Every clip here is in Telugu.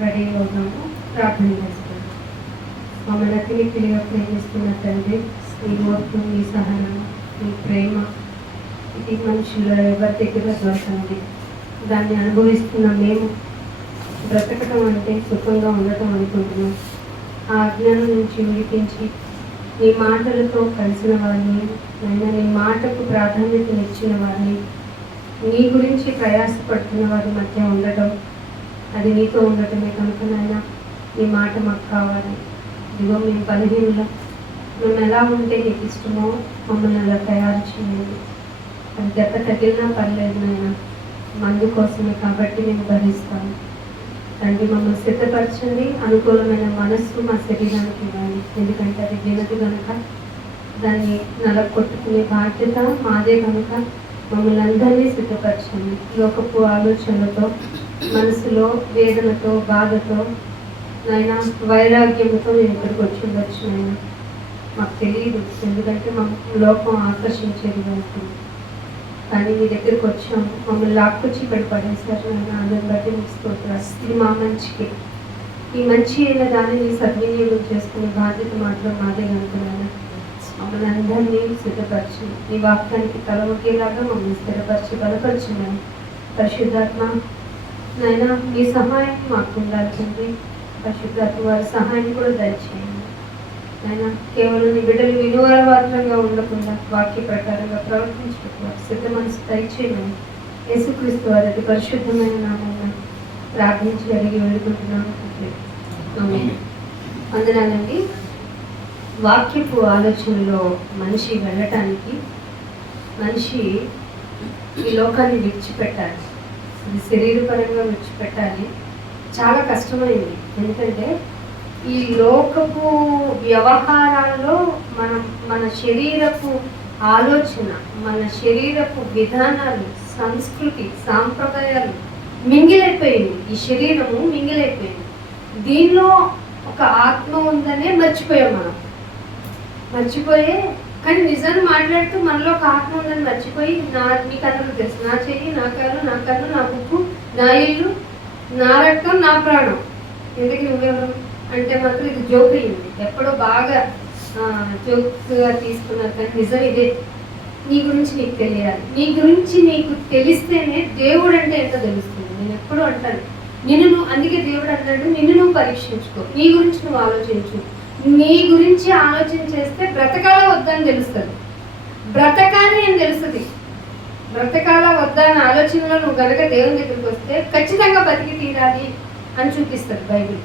రెడీ అవుతాము, ప్రార్థన చేస్తాము. మమ్మల్ని అతిథిగా ప్రేమిస్తున్న తండ్రి, నీ ఓర్పు, నీ సహనం, నీ ప్రేమ ఇది మనుషుల ఎవరి దగ్గర దొరకండి. దాన్ని అనుభవిస్తున్న మేము బ్రతకటం అంటే సుఖంగా ఉండటం అనుకుంటున్నాం. ఆ అజ్ఞానం నుంచి విడిపించి నీ మాటలతో కలిసిన వారిని, అయినా నీ మాటకు ప్రాధాన్యతనిచ్చిన వారిని, నీ గురించి ప్రయాసపడుతున్న వారి మధ్య ఉండటం, అది నీతో ఉండటమే కనుక నాయన నీ మాట మాకు కావాలి. ఇదిగో మేము బలహీనులం, మేము ఎలా ఉంటే నీకు ఇష్టమో మమ్మల్ని అలా తయారు చేయండి. అది దెబ్బ తగిలినా పర్లేదు నాయన, మందు కోసమే కాబట్టి మేము భరిస్తాము. తండ్రి మమ్మల్ని సిద్ధపరచండి, అనుకూలమైన మనస్సు మా శరీరానికి ఇవ్వాలి. ఎందుకంటే అది వినదు కనుక దాన్ని నలగొట్టుకునే బాధ్యత మాదే కనుక మమ్మల్ని అందరినీ సిద్ధపరచండి. లోకపు ఆలోచనలతో, మనసులో వేదనతో, బాధతో, నాయన వైరాగ్యంతో నేను ఇక్కడికి వచ్చి ఉండొచ్చు. నాయన మాకు తెలియదు, ఎందుకంటే మా లోకం ఆకర్షించేది వెళ్తుంది. కానీ మీ దగ్గరికి వచ్చాము, మమ్మల్ని లాక్కొచ్చి ఇక్కడ పడేశారు నాయన. అందరిని బట్టి మీకు స్తోత్రాలు. ఇది మా మంచికి, ఈ మంచి అయిన దానిని సద్వినియోగం చేసుకునే బాధ్యత మాత్రం మాదే కనుక నాయన మమ్మల్ని అందరినీ సిద్ధపరిచి ఈ వాక్యానికి తల ఒకేలాగా మమ్మల్ని స్థిరపరిచి బలపరిచినాను. పరిశుద్ధాత్మ నాయన మీ సహాయం మాకు ఉండాలి తండ్రి. పరిశుద్ధాత్మ వారి సహాయం కూడా దయచేయండి నాయన. కేవలం నీ బిడ్డలు విలువల మాత్రంగా ఉండకుండా వాక్య ప్రకారంగా ప్రవర్తించుకుంటున్నారు. సిద్ధ మనసు దయచేయమని యేసుక్రీస్తు వారి అతి పరిశుద్ధమైన నామమున ప్రార్థించి అడిగి వేడుకుంటున్నాను. వందనాలండి. వాక్యపు ఆలోచనలో మనిషి వెళ్ళటానికి మనిషి ఈ లోకాన్ని విడిచిపెట్టాలి. ఇది శరీరపరంగా విడిచిపెట్టాలి. చాలా కష్టమైంది. ఎందుకంటే ఈ లోకపు వ్యవహారాల్లో మన శరీరపు ఆలోచన, మన శరీరపు విధానాలు, సంస్కృతి, సాంప్రదాయాలు మింగిలైపోయింది. ఈ శరీరము మింగిలైపోయింది. దీనిలో ఒక ఆత్మ ఉందనే మర్చిపోయాం మనం. మర్చిపోయే కానీ నిజాన్ని మాట్లాడుతూ మనలో ఒక ఆత్మ ఉందని మర్చిపోయి నీకు అందరూ తెలుసు, నా చెయ్యి, నా కాలు, నా కన్ను, నా ఉప్పు, నా ఇల్లు, నా రక్తం, నా ప్రాణం, ఎందుకు నువ్వెవరు అంటే మాత్రం ఇది జోక్ అయ్యింది. ఎప్పుడో బాగా జోక్గా తీసుకున్నారు. కానీ నిజం ఇదే. నీ గురించి నీకు తెలియాలి. నీ గురించి నీకు తెలిస్తేనే దేవుడు అంటే ఏంటో తెలుస్తుంది. నేను ఎప్పుడూ అంటాను, అందుకే దేవుడు అంటాడు, నిన్ను నువ్వు పరీక్షించుకో, నీ గురించి నువ్వు ఆలోచించు. నీ గురించి ఆలోచన చేస్తే బ్రతకాల వద్దని తెలుస్తుంది. బ్రతకాలి అని తెలుస్తుంది. బ్రతకాల వద్దా అనే ఆలోచనలో నువ్వు కనుక దేవుని దగ్గరికి వస్తే ఖచ్చితంగా బతికి తీరాలి అని చూపిస్తుంది బైబిల్.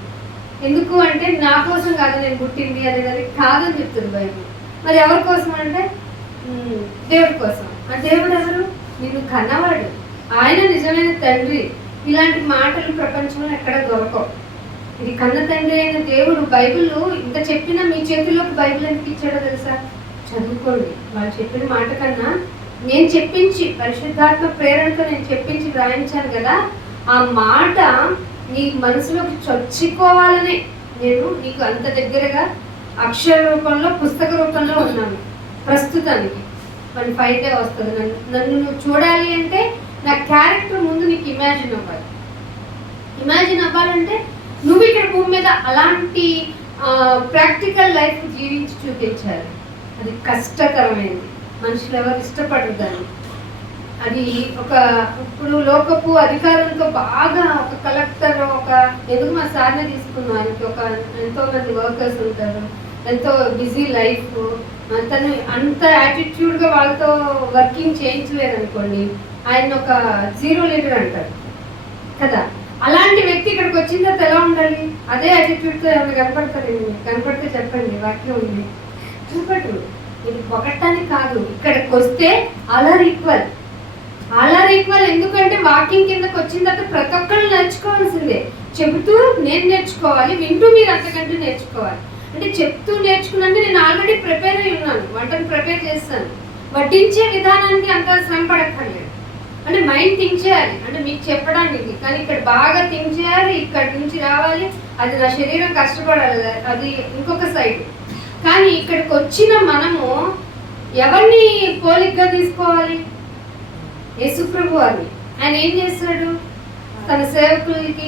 ఎందుకు అంటే నా కోసం కాదు నేను పుట్టింది అనేది కాదని చెప్తుంది బైబిల్. మరి ఎవరి కోసం అంటే దేవుడి కోసం. ఆ దేవుడు ఎవరు? నిన్ను కన్నవాడు, ఆయన నిజమైన తండ్రి. ఇలాంటి మాటలు ప్రపంచంలో ఎక్కడ దొరకవు. ఇది కన్న తండ్రి అయిన దేవుడు. బైబిల్ ఇంత చెప్పినా మీ చేతిలోకి బైబిల్ ఎందుకు ఇచ్చాడో తెలుసా? చదువుకోండి. వాళ్ళు చెప్పిన మాట కన్నా నేను చెప్పించి, పరిశుద్ధాత్మ ప్రేరణతో నేను చెప్పించి వ్రాయించాను కదా, ఆ మాట నీ మనసులోకి చొచ్చుకోవాలనే నేను నీకు అంత దగ్గరగా అక్షర రూపంలో, పుస్తక రూపంలో ఉన్నాను ప్రస్తుతానికి. 5 డే వస్తుంది. నన్ను నువ్వు చూడాలి అంటే నా క్యారెక్టర్ ముందు నీకు ఇమాజిన్ అవ్వాలి. ఇమాజిన్ అవ్వాలంటే నువ్వు ఇక్కడ భూమి మీద అలాంటి ప్రాక్టికల్ లైఫ్ జీవించి చూపించాలి. అది కష్టతరమైంది. మనుషులు ఎవరు ఇష్టపడరు దాన్ని. అది ఇప్పుడు లోకపు అధికారంతో బాగా ఒక కలెక్టర్, ఎందుకు మా సార్ని తీసుకున్నాం, ఆయనకి ఎంతో మంది వర్కర్స్ ఉంటారు, ఎంతో బిజీ లైఫ్, తను అంత యాటిట్యూడ్గా వాళ్ళతో వర్కింగ్ చేయించలేదు అనుకోండి, ఆయన ఒక 0 లీటర్ అంటారు కదా. అలాంటి వ్యక్తి ఇక్కడికి వచ్చిన తర్వాత ఎలా ఉండాలి? అదే యాటిట్యూడ్తో ఏమైనా కనపడతారు? కనపడితే చెప్పండి. వాక్యం ఉంది, కనపడరు. ఇది పొగట్టానికి కాదు. ఇక్కడికి వస్తే అలర్ ఈక్వల్. ఎందుకంటే వాకింగ్ కిందకి వచ్చిన తర్వాత ప్రతి ఒక్కరు నేర్చుకోవాల్సిందే. చెబుతూ నేను నేర్చుకోవాలి, వింటూ మీరు అంతకంటే నేర్చుకోవాలి. అంటే చెప్తూ నేర్చుకున్నంటే నేను ఆల్రెడీ ప్రిపేర్ అయి ఉన్నాను, వంటను ప్రిపేర్ చేస్తాను. వడ్డించే విధానానికి అంత శ్రమ పడక్కర్లేదు. అంటే మైండ్ థింక్ చేయాలి, అంటే మీకు చెప్పడానికి. కానీ ఇక్కడ బాగా థింక్ చేయాలి, ఇక్కడి నుంచి రావాలి. అది నా శరీరం కష్టపడాలి, అది ఇంకొక సైడ్. కానీ ఇక్కడికి వచ్చిన మనము ఎవరిని పోలికగా తీసుకోవాలి? యేసుప్రభు వారిని. ఆయన ఏం చేస్తాడు? తన సేవకులకి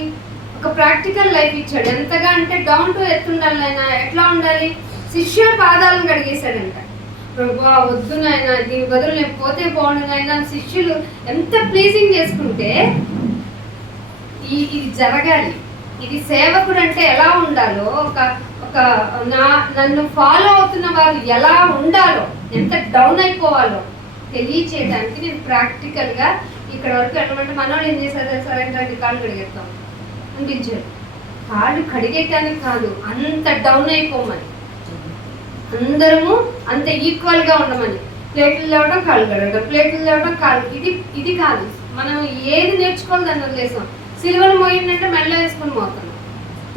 ఒక ప్రాక్టికల్ లైఫ్ ఇచ్చాడు. ఎంతగా అంటే డౌన్ టు ఎర్త్ ఉండాలి ఆయన. ఎట్లా ఉండాలి? శిష్యుల పాదాలను కడిగేశాడంట. ప్రభువా వద్దు నాయన, దీని బదులు నేను పోతే బాగుండు నాయన. శిష్యులు ఎంత ప్లీజింగ్ చేసుకుంటే ఇది జరగాలి. ఇది సేవకుడు అంటే ఎలా ఉండాలో, ఒక ఒక నన్ను ఫాలో అవుతున్న వాళ్ళు ఎలా ఉండాలో, ఎంత డౌన్ అయిపోవాలో తెలియచేయడానికి నేను ప్రాక్టికల్గా ఇక్కడ వరకు వెళ్ళమంటే మన వాళ్ళు ఏం చేశారు సరైన కాళ్ళు కడిగేస్తాం అనిపించారు. కాళ్ళు కడిగేయటానికి కాదు, అంత డౌన్ అయిపోమని, అందరము అంత ఈక్వల్గా ఉండమని. ప్లేట్లు లేవడం కాళ్ళు కడగడం, ప్లేట్లు లేవడం కాళ్ళు, ఇది కాదు. మనం ఏది నేర్చుకోవాలి దాన్ని వదిలేసాం. సిలువను మోయిందంటే మెల్ల వేసుకొని మోతున్నాం.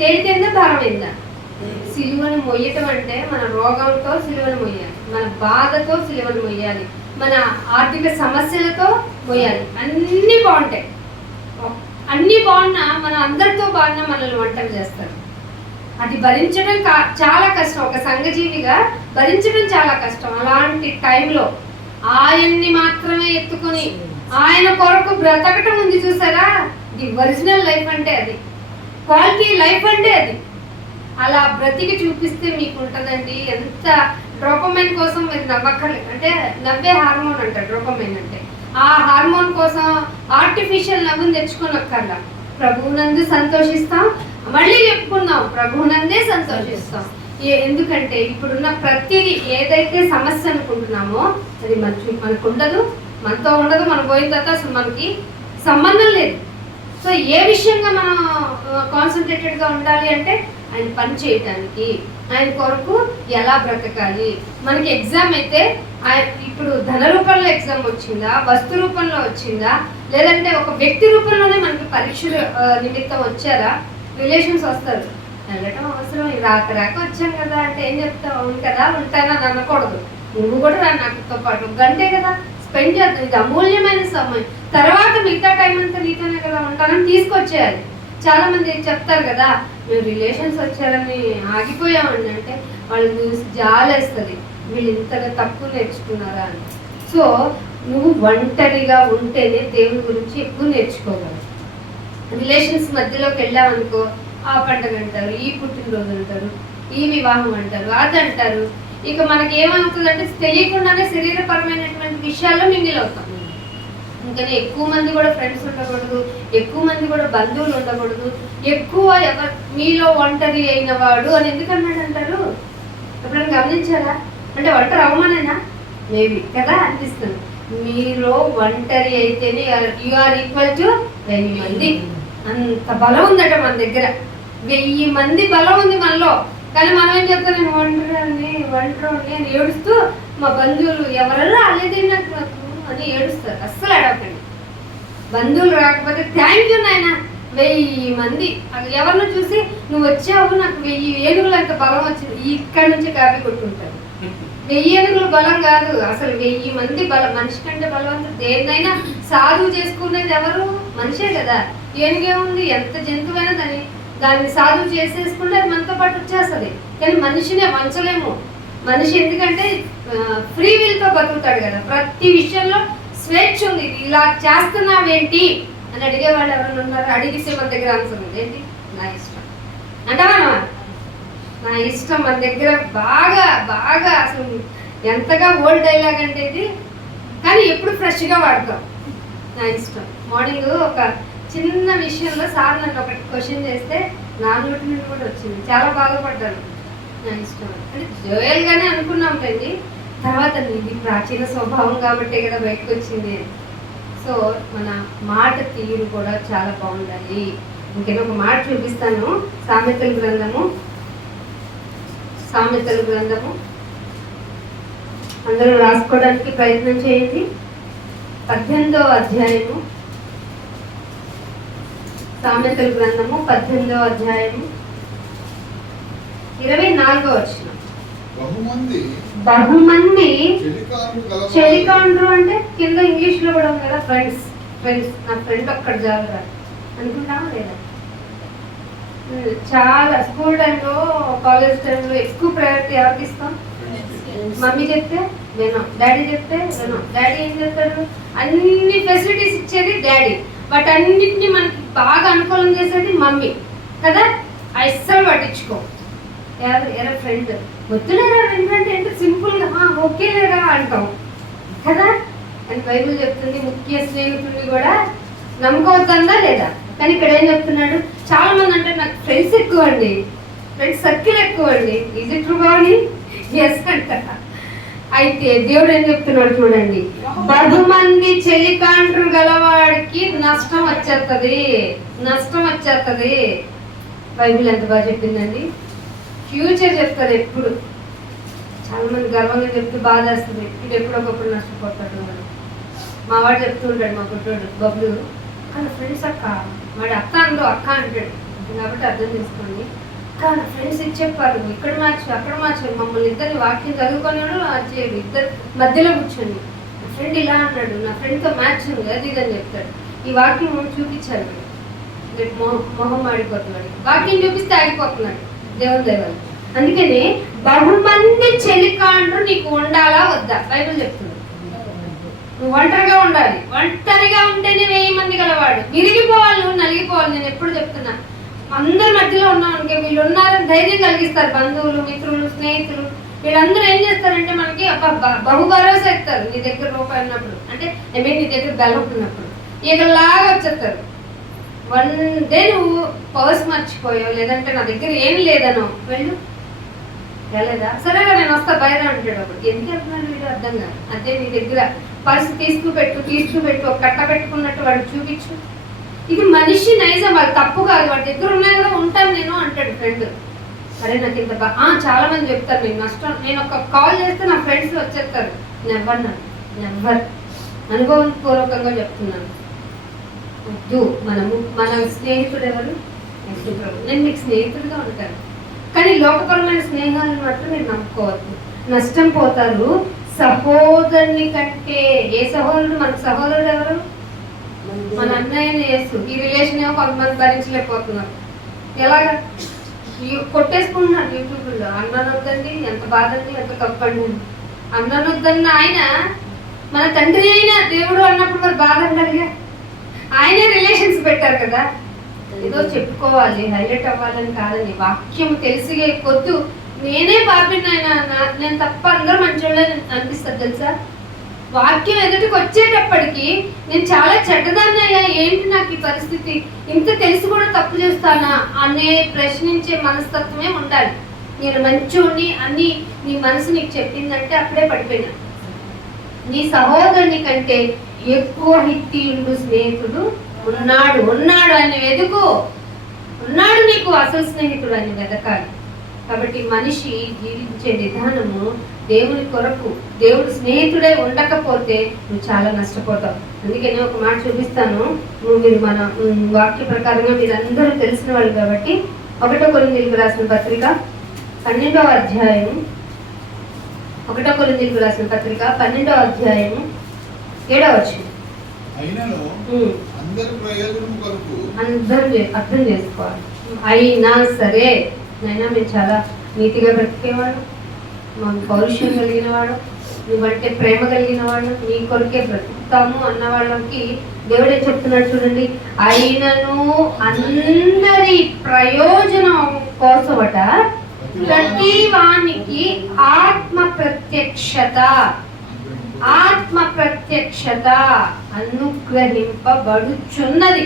తేలికైందా భారమైందా? సిలువను మొయ్యటం అంటే మన రోగంతో సిలువను మొయ్యాలి, మన బాధతో సిలువను మొయ్యాలి, మన ఆర్థిక సమస్యలతో మొయ్యాలి. అన్నీ బాగుంటాయి. అన్నీ బాగున్నా మన అందరితో బాగున్నా మనల్ని వంటలు చేస్తారు. అది భరించడం చాలా కష్టం. ఒక సంఘజీవిగా భరించడం చాలా కష్టం. అలాంటి టైంలో ఆయన్ని మాత్రమే ఎత్తుకొని ఆయన కొరకు బ్రతకటం ఉంది చూసారా? ది ఒరిజినల్ లైఫ్ అంటే అది, క్వాలిటీ లైఫ్ అంటే అది. అలా బ్రతికి చూపిస్తే మీకు ఉంటుందండి. ఎంత డ్రోపమైన్ కోసం మీరు నవ్వక్కర్లేదు. అంటే నవ్వే హార్మోన్ అంట డ్రోపమైన్ అంటే. ఆ హార్మోన్ కోసం ఆర్టిఫిషియల్ నవ్వును తెచ్చుకోనక్కర్లా. ప్రభువునందు సంతోషిస్తాం. మళ్ళీ చెప్పుకుందాం, ప్రభువునందే సంతోషిస్తాం. ఎందుకంటే ఇప్పుడున్న ప్రతిదీ ఏదైతే సమస్య అనుకుంటున్నామో అది మనకు ఉండదు, మనతో ఉండదు. మనం పోయిన తర్వాత అసలు మనకి సంబంధం లేదు. సో ఏ విషయంగా మనం కాన్సన్ట్రేటెడ్గా ఉండాలి అంటే ఆయన పని చేయటానికి, ఆయన కొరకు ఎలా బ్రతకాలి. మనకి ఎగ్జామ్ అయితే ఇప్పుడు ధన రూపంలో ఎగ్జామ్ వచ్చిందా, వస్తు రూపంలో వచ్చిందా, లేదంటే ఒక వ్యక్తి రూపంలోనే మనకి పరీక్షలు నిమిత్తం వచ్చారా? రిలేషన్స్ వస్తారు, వెళ్ళటం అవసరం. రాక వచ్చాం కదా అంటే ఏం చెప్తావు? అవును కదా, ఉంటానా అని అనకూడదు. నువ్వు కూడా రా నాతో పాటు, గంటే కదా స్పెండ్ చేద్దాం. ఇది అమూల్యమైన సమయం. తర్వాత మిగతా టైం అంతా నీతోనే కదా ఉంటానని తీసుకొచ్చేయాలి. చాలా మంది చెప్తారు కదా, మేము రిలేషన్స్ వచ్చారని ఆగిపోయామండి అంటే వాళ్ళు చూసి జాలేస్తుంది, వీళ్ళు ఇంతగా తక్కువ నేర్చుకున్నారా అని. సో నువ్వు ఒంటరిగా ఉంటేనే దేవుని గురించి ఎక్కువ నేర్చుకోగలవు. రిలేషన్స్ మధ్యలోకి వెళ్ళామనుకో, ఆ పండుగ అంటారు, ఈ పుట్టినరోజు అంటారు, ఈ వివాహం అంటారు, అది అంటారు. ఇక మనకి ఏమవుతుందంటే తెలియకుండానే శరీరపరమైనటువంటి విషయాల్లో మింగిల్ అవుతాం. ఇంకా ఎక్కువ మంది కూడా ఫ్రెండ్స్ ఉండకూడదు, ఎక్కువ మంది కూడా బంధువులు ఉండకూడదు. ఎక్కువ మీలో ఒంటరి అయిన వాడు అని ఎందుకన్నాడు అంటారు? ఎప్పుడైనా గమనించారా? అంటే ఒంటరి అవమానేనా? మేబీ కదా అనిపిస్తుంది. మీలో ఒంటరి అయితేనే యు ఆర్ ఈక్వల్ టు 1000 మంది. అంత బలం ఉందట మన దగ్గర. 1000 మంది బలం ఉంది మనలో. కానీ మనం ఏం చెప్తాం, నేను ఒంటరి అని ఏడుస్తూ మా బంధువులు ఎవరన్నా అలేదే నాకు అని ఏడుస్తారు. అస్సలు అడగకండి. బంధువులు రాకపోతే థ్యాంక్ యూ నాయన, 1000 మంది ఎవరిని చూసి నువ్వు వచ్చావు, నాకు 1000 ఏనుగులు అంత బలం వచ్చింది, ఇక్కడ నుంచి కాపీ కొట్టుంటారు. 1000 ఏనుగులు బలం కాదు, అసలు 1000 మంది బలం. మనిషి కంటే బలవంతుడు దేన్నైనా సాధువు చేసుకునేది ఎవరు? మనిషే కదా. ఏనుగేముంది, ఎంత జంతువైనా దాన్ని సాధువు చేసేసుకుంటే అది మనతో పాటు వచ్చేస్తుంది. కానీ మనిషినే వంచలేము. మనిషి ఎందుకంటే ఫ్రీ విల్తో బతుకుతాడు కదా. ప్రతి విషయంలో స్వేచ్ఛ ఉంది. ఇలా చేస్తున్నావేంటి అని అడిగేవాళ్ళు ఎవరైనా ఉన్నారు? అడిగితే మన దగ్గర ఆన్సర్ ఉంది ఏంటి? నా ఇష్టం అంటావా? నా ఇష్టం మన దగ్గర బాగా బాగా అసలు ఎంతగా ఓల్డ్ డైలాగ్ అంటే ఇది. కానీ ఎప్పుడు ఫ్రెష్గా వాడతాం. నా ఇష్టం. మార్నింగ్ ఒక చిన్న విషయంలో సార్ నన్ను ఒకటి క్వశ్చన్ చేస్తే నా నోటి నుండి కూడా వచ్చింది. చాలా బాధపడ్డాను. నా ఇష్టం అంటే జోయల్గానే అనుకున్నాం కండి. తర్వాత ఇది ప్రాచీన స్వభావం కాబట్టే కదా బయటకు వచ్చింది. సో మన మాట తీరు కూడా చాలా బాగుండాలి. ఇంకేనా ఒక మాట చూపిస్తాను. సామెతల గ్రంథము అందరూ రాసుకోవడానికి ప్రయత్నం చేయండి. 18వ అధ్యాయము, సామెతల గ్రంథము 18వ అధ్యాయము 24వ వచనం. బహుమంది చెలికాండ్రు అంటే కింద ఇంగ్లీష్ లో కూడా ఉంది కదా, ఫ్రెండ్స్. నా ఫ్రెండ్ ఒక్కడ జాగ్రత్త అనుకుంటామా లేదా? చాలా స్కూల్ టైంలో, కాలేజ్ టైంలో ఎక్కువ ప్రయారిటీ ఎవరికి ఇస్తాం? మమ్మీ చెప్తే వినం, డాడీ చెప్తే వినం. డాడీ ఏం చెప్తాడు? అన్ని ఫెసిలిటీస్ ఇచ్చేది డాడీ, బట్ అన్నిటిని మనకి బాగా అనుకూలం చేసేది మమ్మీ. కదా, అస్సలు పట్టించుకో. ఎరా ఫ్రెండ్, వద్దులేరా ఫ్రెండ్ అంటే సింపుల్గా ఓకే లేరా అంటాం కదా. అని బైబిల్ చెప్తుంది ముఖ్య స్నేహితుడిని కూడా నమ్ముకోవద్దా లేదా. కానీ ఇక్కడ ఏం చెప్తున్నాడు, చాలా మంది అంటే నాకు ఫ్రెండ్స్ ఎక్కువ అండి, ఫ్రెండ్స్ సర్కిల్ ఎక్కువ అండి. ఇది ట్రూ అని ఎస్ అంట. అయితే దేవుడు ఏం చెప్తున్నాడు చూడండి, బహుమంది చెలికాండ్రు గలవాడికి నష్టం వచ్చేస్తుంది, నష్టం వచ్చేస్తుంది. బైబిల్ ఎంత బాగా చెప్పిందండి, ఫ్యూచర్ చెప్తుంది ఎప్పుడు. చాలా మంది గర్వంగా చెప్తూ బాధ వేస్తుంది, ఇది ఎప్పుడొకప్పుడు నష్టపోతాడు అని. మా వాడు చెప్తూ ఉంటాడు, మా పుట్టాడు బబ్లు, కానీ ఫ్రెండ్స్ అక్క, వాడి అక్క అంటూ అక్క అంటాడు కాబట్టి అర్థం చేసుకోండి. కానీ ఫ్రెండ్స్ ఇచ్చేపారు, ఇక్కడ మ్యాచ్ అక్కడ మ్యాచ్, మమ్మల్ని ఇద్దరిని వాక్యం చదువుకున్నాడు వచ్చేది, ఇద్దరు మధ్యలో కూర్చొని నా ఫ్రెండ్ ఇలా అన్నాడు, నా ఫ్రెండ్తో మ్యాచ్ ఉంది అది ఇదని చెప్తాడు. ఈ వాక్యం చూపించారు, రేపు మొహం ఆడిపోతున్నాడు, వాక్యం చూపిస్తే ఆగిపోతున్నాడు దేవుని దేవాలి. అందుకని బహుమంది చెలికాండ్రు నీకు ఉండాలా వద్దా, బైబిల్ చెప్తుంది. నువ్వు ఒంటరిగా ఉండాలి, ఒంటరిగా ఉంటేనే 1000 మంది గలవాడు. విరిగిపోవాలి, నువ్వు నలిగిపోవాలి. నేను ఎప్పుడు చెప్తున్నా, అందరి మధ్యలో ఉన్నాం అనుకో, వీళ్ళు ఉన్నారని ధైర్యం కలిగిస్తారు. బంధువులు, మిత్రులు, స్నేహితులు వీళ్ళందరూ ఏం చేస్తారంటే మనకి బహు భరోసా ఇస్తారు. నీ దగ్గర రూపాయి ఉన్నప్పుడు, అంటే నీ దగ్గర బెల్లం ఉన్నప్పుడు ఇకలాగా వచ్చేస్తారు. వన్ డే నువ్వు పర్స్ మర్చిపోయావు, లేదంటే నా దగ్గర ఏం లేదనో, వెళ్ళు లేదా సరేగా నేను వస్తా బయట అంటాడు. అప్పుడు ఎందుకు వెళ్తున్నాడు వీడు అర్థం కాదు. అదే నీ దగ్గర పర్స్ తీసుకుపెట్టు ఒక కట్ట పెట్టుకున్నట్టు వాడు చూపించు. ఇది మనిషి నైజం, వాళ్ళు తప్పు కాదు. వాడి దగ్గర ఉన్నాయి కదా, ఉంటాను నేను అంటాడు ఫ్రెండ్. అరే నాకు ఇంత చాలా మంది చెప్తారు మీకు నష్టం, నేను ఒక కాల్ చేస్తే నా ఫ్రెండ్స్ వచ్చేస్తారు. నెవ్వర్ అనుభవపూర్వకంగా చెప్తున్నాను. వద్దు, మన స్నేహితుడు ఎవరు? నేను మీకు స్నేహితుడిగా ఉంటాను, కానీ లోకపరమైన స్నేహాలను మాత్రం మీరు నమ్ముకోవద్దు, నష్టం పోతారు. సహోదరుని కంటే, ఏ సహోదరుడు? మనకు సహోదరుడు ఎవరు? మన అన్నయ్యని యేసు. ఈ రిలేషన్ ఏమో కొంతమంది భరించలేకపోతున్నారు. ఎలాగా కొట్టేసుకుంటున్నారు యూట్యూబ్లో, అన్ననొద్దండి ఎంత బాధండి, ఎంత తప్పండి. అన్ననొద్దన్న ఆయన మన తండ్రి అయినా దేవుడు అన్నప్పుడు మరి బాధ అంటారుగా. ఆయనే రిలేషన్స్ పెట్టారు కదా. ఏదో చెప్పుకోవాలి, హైలైట్ అవ్వాలని కాదని. వాక్యం తెలిసి కొద్దు నేనే పాపిన ఆయన, నేను తప్ప అందరూ మంచోళ్ళని అనిపిస్తుంది తెలుసా. వాక్యం ఎదుటికి వచ్చేటప్పటికి నేను చాలా చెడ్డదాన్ని అయ్యా, ఏంటి నాకు ఈ పరిస్థితి, ఇంత తెలిసి కూడా తప్పు చేస్తానా అనే ప్రశ్నించే మనస్తత్వమే ఉండాలి. నేను మంచోడిని అని నీ మనసు నీకు చెప్పిందంటే అప్పుడే పడిపోయినా. నీ సహోదరుని కంటే ఎక్కువ హిత్తియుండు స్నేహితుడు ఉన్నాడు ఆయన వెతుకు. ఉన్నాడు నీకు అసలు స్నేహితుడు అని వెతకాలి. కాబట్టి మనిషి జీవించే విధానము దేవుని కొరకు, దేవుడు స్నేహితుడే ఉండకపోతే నువ్వు చాలా నష్టపోతావు. అందుకని ఒక మాట చూపిస్తాను, మీరు మన వాక్య ప్రకారంగా మీరందరూ తెలిసిన వాళ్ళు కాబట్టి 1 కొరింథీయులకు రాసిన పత్రిక 12వ అధ్యాయం 1 కొరింథీయులకు రాసిన పత్రిక 12వ అధ్యాయం 7వ వచనం. అందరూ అర్థం చేసుకోవాలి. అయినా సరే నైనా మేము చాలా నీతిగా బ్రతికేవాడు, మాకు పౌరుషం కలిగిన వాడు, నువ్వంటే ప్రేమ కలిగిన వాడు, నీ కొరకే బ్రతుకుతాము అన్న వాళ్ళకి దేవుడు ఏం చెప్తున్నాడు చూడండి. అయినను అందరి ప్రయోజనం కోసమట ప్రతి వానికి ఆత్మ ప్రత్యక్షత అనుగ్రహింపబడుచున్నది.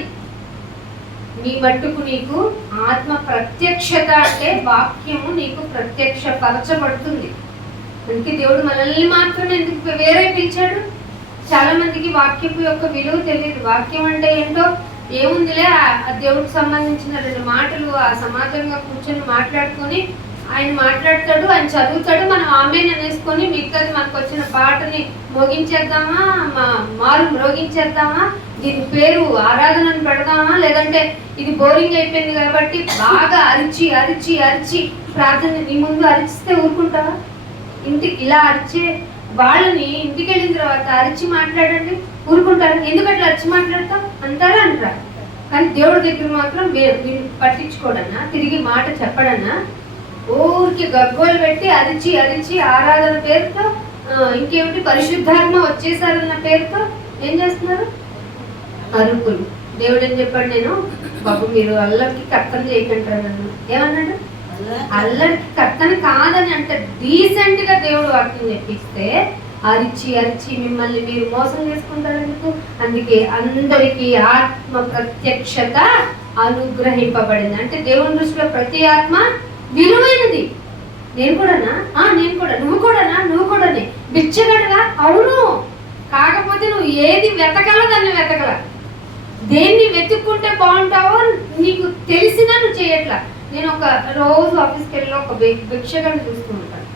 నీ మట్టుకు నీకు ఆత్మ ప్రత్యక్షత అంటే వాక్యము నీకు ప్రత్యక్షపరచబడుతుంది. అందుకే దేవుడు మనల్ని మాత్రమే ఎందుకు వేరే పిలిచాడు? చాలా మందికి వాక్యపు యొక్క విలువ తెలియదు. వాక్యం అంటే ఏంటో ఏముందిలే, ఆ దేవుడికి సంబంధించిన 2 మాటలు ఆ సమాజంగా కూర్చొని మాట్లాడుకొని ఆయన మాట్లాడతాడు, ఆయన చదువుతాడు, మనం ఆమెను అనేసుకొని మిగతాది మనకు వచ్చిన పాటని మోగించేద్దామా, మారు మ్రోగించేద్దామా, దీని పేరు ఆరాధనను పెడదామా, లేదంటే ఇది బోరింగ్ అయిపోయింది కాబట్టి బాగా అరిచి అరిచి అరిచి ప్రార్థన నీ ముందు అరిచిస్తే ఊరుకుంటావా? ఇంటికి ఇలా అరిచే వాళ్ళని ఇంటికి వెళ్ళిన తర్వాత అరిచి మాట్లాడండి, ఊరుకుంటారా? ఎందుకంటే అరిచి మాట్లాడతాం అంటారా అంటారా? కానీ దేవుడి దగ్గర మాత్రం పట్టించుకోడన్నా, తిరిగి మాట చెప్పడన్నా, ఊరికి గగ్గోలు పెట్టి అరిచి అరిచి ఆరాధన పేరుతో, ఇంకేమిటి పరిశుద్ధాత్మ వచ్చేసారన్న పేరుతో ఏం చేస్తున్నారు? అరుపులు. దేవుడు ఏం చెప్పాడు, నేను బాబు మీరు అల్లరికి కర్తన చేయకంటారు నన్ను. ఏమన్నాడు? అల్లరికి కర్తన కాదని అంటే డీసెంట్ గా దేవుడు వాక్యం చెప్పిస్తే అరిచి అరిచి మిమ్మల్ని మీరు మోసం చేసుకుంటారు ఎందుకు? అందుకే అందరికీ ఆత్మ ప్రత్యక్షత అనుగ్రహింపబడింది. అంటే దేవుని దృష్టిలో ప్రతి ఆత్మ విలువైనది. నేను కూడానా? నేను కూడా. నువ్వు కూడానా? నువ్వు కూడానే. బిచ్చగడగా? అవును. కాకపోతే నువ్వు ఏది వెతకాలో దాన్ని వెతకల. దేన్ని వెతుక్కుంటే బాగుంటావో నీకు తెలిసినా నువ్వు చేయట్లా. నేను ఒక రోజు ఆఫీస్కి వెళ్ళి ఒక భిక్షగాన్ని చూస్తూ ఉంటాను.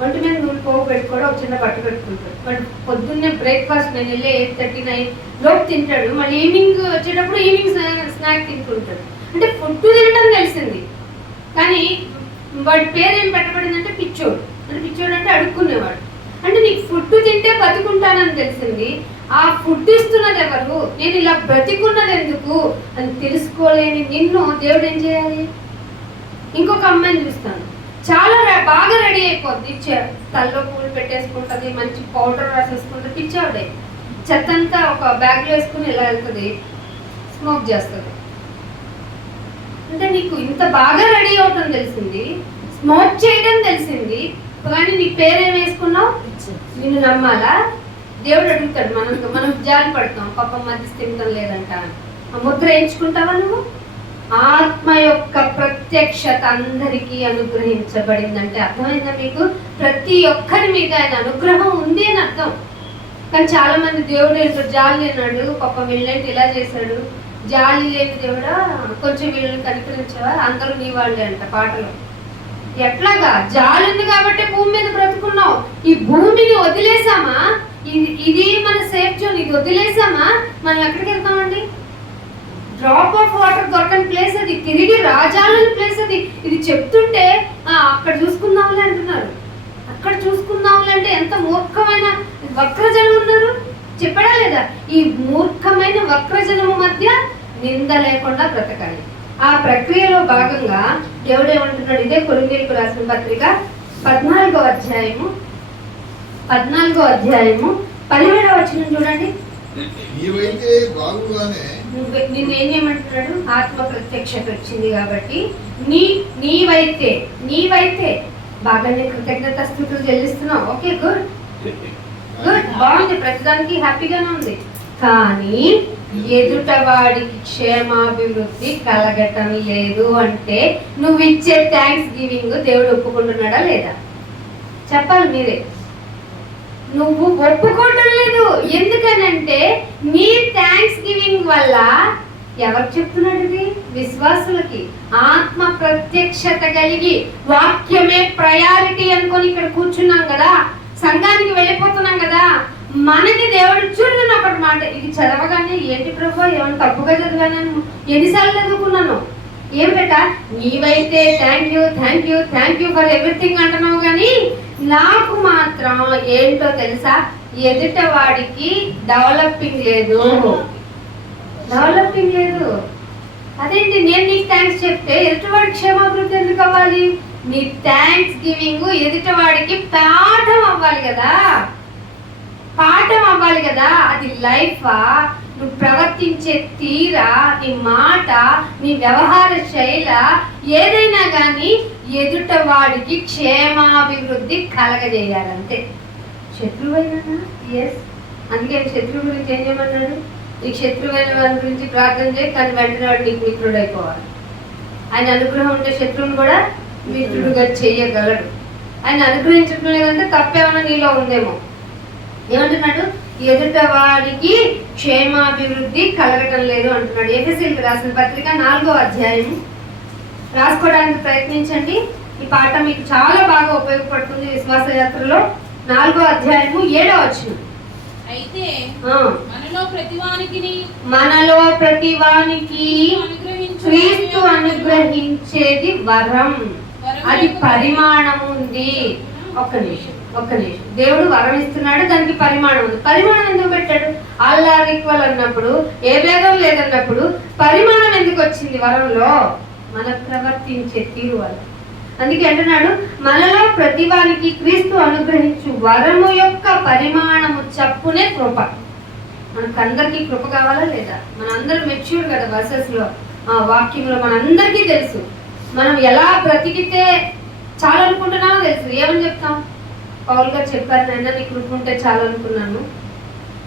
వంటి మీద నూనె పోగు పెట్టుకోవడం, ఒక చిన్న బట్ట పెట్టుకుంటాడు. వాడు పొద్దున్నే బ్రేక్ఫాస్ట్ నేను వెళ్ళి 8:39 లోపు తింటాడు. మళ్ళీ ఈవినింగ్ వచ్చేటప్పుడు ఈవినింగ్ స్నాక్ తింటుంటాడు. అంటే ఫుడ్ తినడం తెలిసింది, కానీ వాడి పేరు ఏం పెట్టబడిందంటే పిచ్చోడు. అంటే పిచ్చోడు అంటే అడుక్కునేవాడు. అంటే నీకు ఫుడ్ తింటే బతికుంటానని తెలిసింది. ఆ ఫుడ్ ఇస్తున్నది ఎవరు, నేను ఇలా బ్రతికున్నది ఎందుకు అని తెలుసుకోలేని నిన్ను దేవుడు ఏం చేయాలి? ఇంకొక అమ్మాయిని చూస్తాను, చాలా బాగా రెడీ అయిపోద్ది, తల్లో పూలు పెట్టేసుకుంటుంది, మంచి పౌడర్ రాసేసుకుంటుంది, పిచ్చావిడే చెత్త అంతా ఒక బ్యాగ్లో వేసుకుని ఇలా వెళ్తుంది, స్మోక్ చేస్తుంది. అంటే నీకు ఇంత బాగా రెడీ అవటం తెలిసింది, స్మోక్ చేయడం తెలిసింది, కానీ నీ పేరేం వేసుకున్నావు? నిన్ను నమ్మాలా? దేవుడు అడుగుతాడు. మనం జాలి పడతాం, పాపం మధ్యస్థితం లేదంట. ఆ ముద్ర వేయించుకుంటావా నువ్వు? ఆత్మ యొక్క ప్రత్యక్షత అందరికీ అనుగ్రహించబడిందంటే అర్థమైందా మీకు? ప్రతి ఒక్కరి మీద ఆయన అనుగ్రహం ఉంది అని అర్థం. కానీ చాలా మంది దేవుడు ఏంటో జాలి లేనాడు, పాపం వీళ్ళేంటి ఇలా చేశాడు, జాలి లేని దేవుడా కొంచెం వీళ్ళని కనికరించవా, అందరూ నీ వాళ్ళే అంట పాటలో. ఎట్లాగా? జాలి ఉంది కాబట్టి భూమి మీద బ్రతుకున్నావు. ఈ భూమిని వదిలేసామా? ఇది మన సేఫ్ జోన్, ఇది వదిలేసామా మనం ఎక్కడికి వెళ్తామండి? డ్రాప్ ఆఫ్ వాటర్ దొరకని ప్లేస్ అది, తిరిగి రాజాలని ప్లేస్ అది. ఇది చెప్తుంటే అక్కడ చూసుకుందాంలే అంటున్నారు. అక్కడ చూసుకుందాంలే అంటే ఎంత మూర్ఖమైన వక్రజనం ఉన్నారు, చెప్పడా లేదా? ఈ మూర్ఖమైన వక్రజనము మధ్య నింద లేకుండా బ్రతకాలి. ఆ ప్రక్రియలో భాగంగా దేవుడు ఏమంటున్నాడు? ఇదే కొరింథీయులకు రాసిన పత్రిక 14వ అధ్యాయము 17వ వచనం చూడండి. నిన్ను ఏం చేయమంటున్నాడు? ఆత్మ ప్రత్యక్షత వచ్చింది కాబట్టి నీవైతే బాగానే కృతజ్ఞత స్తుతులు చెల్లిస్తున్నావు. ఓకే, గుడ్, బాగుంది, ప్రతిదానికి హ్యాపీగానే ఉంది. కానీ ఎదుటవాడికి క్షేమాభివృద్ధి కలగటం లేదు అంటే నువ్వు ఇచ్చే థ్యాంక్స్ గివింగ్ దేవుడు ఒప్పుకుంటున్నాడా లేదా? చెప్పాలి మీరే. నువ్వు ఒప్పుకోవటం లేదు. ఎందుకనంటే నీ థ్యాంక్స్ గివింగ్ వల్ల ఎవరు చెప్తున్నాడు? ఇది విశ్వాసులకి. ఆత్మ ప్రత్యక్షత కలిగి వాక్యమే ప్రయారిటీ అనుకొని ఇక్కడ కూర్చున్నాం కదా, సంఘానికి వెళ్ళిపోతున్నాం కదా, మనకి దేవుడు చూడనప్పటి మాట ఇది చదవగానే ఏంటి ప్రభు ఏమైనా తప్పుగా చదివాను, ఎన్నిసార్లు చదువుకున్నాను, ఏం బెట నీవైతే థ్యాంక్ యూ ఫర్ ఎవ్రీథింగ్ అంటున్నావు, కానీ నాకు మాత్రం ఏంటో తెలుసా, ఎదుట వాడికి డెవలపింగ్ లేదు. అదేంటి? నేను నీకు థ్యాంక్స్ చెప్తే ఎదుటివాడికి క్షేమాభివృద్ధి ఎందుకు అవ్వాలి? నీ థ్యాంక్స్ గివింగ్ ఎదుటివాడికి పాఠం అవ్వాలి కదా. అది లైఫా? నువ్వు ప్రవర్తించే తీరా, నీ మాట, నీ వ్యవహార శైల ఏదైనా కానీ ఎదుట వాడికి క్షేమాభివృద్ధి కలగజేయాలంతే. శత్రువైనా ఎస్, అందుకే శత్రువు గురించి ఏం చేయమన్నాడు? నీకు శత్రువైన వారి గురించి ప్రార్థన చేయి, కానీ వెంటనే వాడు నీకు మిత్రుడు అయిపోవాలి. ఆయన అనుగ్రహం ఉంటే శత్రువుని కూడా మిత్రుడుగా చేయగలడు. ఆయన అనుగ్రహించడం లేదంటే తప్పేమన్నా నీలో ఉందేమో. ఏమంటున్నాడు? ఎదుట వాడికి క్షేమాభివృద్ధి కలగటం లేదు అంటున్నాడు. ఎఫెసీయులకు రాసిన పత్రిక 4వ అధ్యాయం రాసుకోవడానికి ప్రయత్నించండి. ఈ పాట మీకు చాలా బాగా ఉపయోగపడుతుంది విశ్వాస యాత్రలో. 4వ అధ్యాయము 7వ వచనం. అయితే మనలో ప్రతివానికి క్రీస్తు అనుగ్రహించేది వరం, అది పరిమాణం ఉంది. ఒక్క నిమిషం. దేవుడు వరం ఇస్తున్నాడు, దానికి పరిమాణం ఉంది. పరిమాణం ఎందుకు పెట్టాడు? ఆల్ ఆర్ ఈక్వల్ అన్నప్పుడు, ఏ భేదం లేదన్నప్పుడు పరిమాణం ఎందుకు వచ్చింది వరంలో? మన ప్రవర్తించే తీరు వల్ల. అందుకే అంటున్నాడు, మనలో ప్రతివానికి క్రీస్తు అనుగ్రహించు వరము యొక్క పరిమాణము చప్పునే కృప. మనకు అందరికీ కృప కావాలా లేదా? మనందరం మెచ్యూర్ కదా బసెస్లో వాక్యంలో మనందరికీ తెలుసు మనం ఎలా బ్రతికితే చాలా అనుకుంటున్నామో తెలుసు. ఏమని చెప్తాం? పౌల్ గారు చెప్పారు, నాయన నీ కృప ఉంటే చాలా అనుకున్నాను,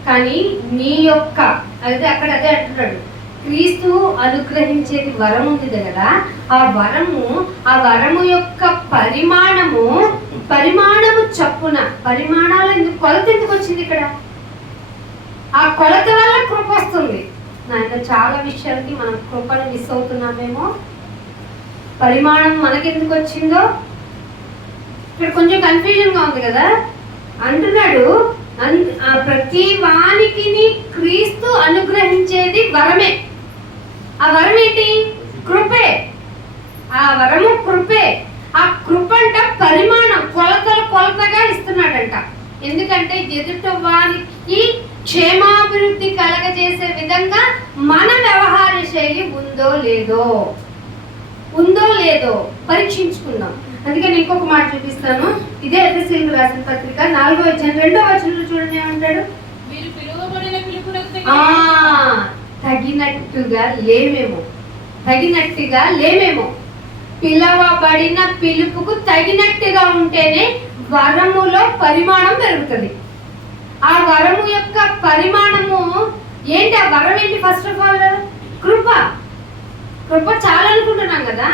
కానీ నీ యొక్క అదే అంటున్నాడు, క్రీస్తు అనుగ్రహించేది వరం ఉంది కదా, ఆ వరము యొక్క పరిమాణము చప్పున పరిమాణాలు ఎందుకు కొలత ఎందుకు వచ్చింది ఇక్కడ? ఆ కొలత వల్ల కృప వస్తుంది. నాయన చాలా విషయాలకి మనం కృపను మిస్ అవుతున్నామేమో. పరిమాణం మనకెందుకు వచ్చిందో ఇక్కడ కొంచెం కన్ఫ్యూజన్ గా ఉంది కదా. అంటున్నాడు ప్రతి వానికి క్రీస్తు అనుగ్రహించేది వరమే. ఆ వరం ఏంటి? కృపే. ఆ వరము కృపే. ఆ కృప అంట పరిమాణం కొలతగా ఇస్తున్నాడంట. ఎందుకంటే ఎదుట వారికి క్షేమాభివృద్ధి కలగజేసే విధంగా మన వ్యవహార శైలి ఉందో లేదో పరీక్షించుకుందాం. అందుకని ఇంకొక మాట చూపిస్తాను. ఇదే ఎఫెసీయులకు రాసిన పత్రిక 4వ అధ్యాయం 2వ వచనంలో చూడండి ఏమంటాడు? తగినట్టుగా లేమేమో. పిలవబడిన పిలుపుకు తగినట్టుగా ఉంటేనే వరములో పరిమాణం పెరుగుతుంది. ఆ వరము యొక్క పరిమాణము ఏంటి? ఆ వరం ఏంటి? ఫస్ట్ ఆఫ్ ఆల్ కృప చాలా అనుకుంటున్నాం కదా.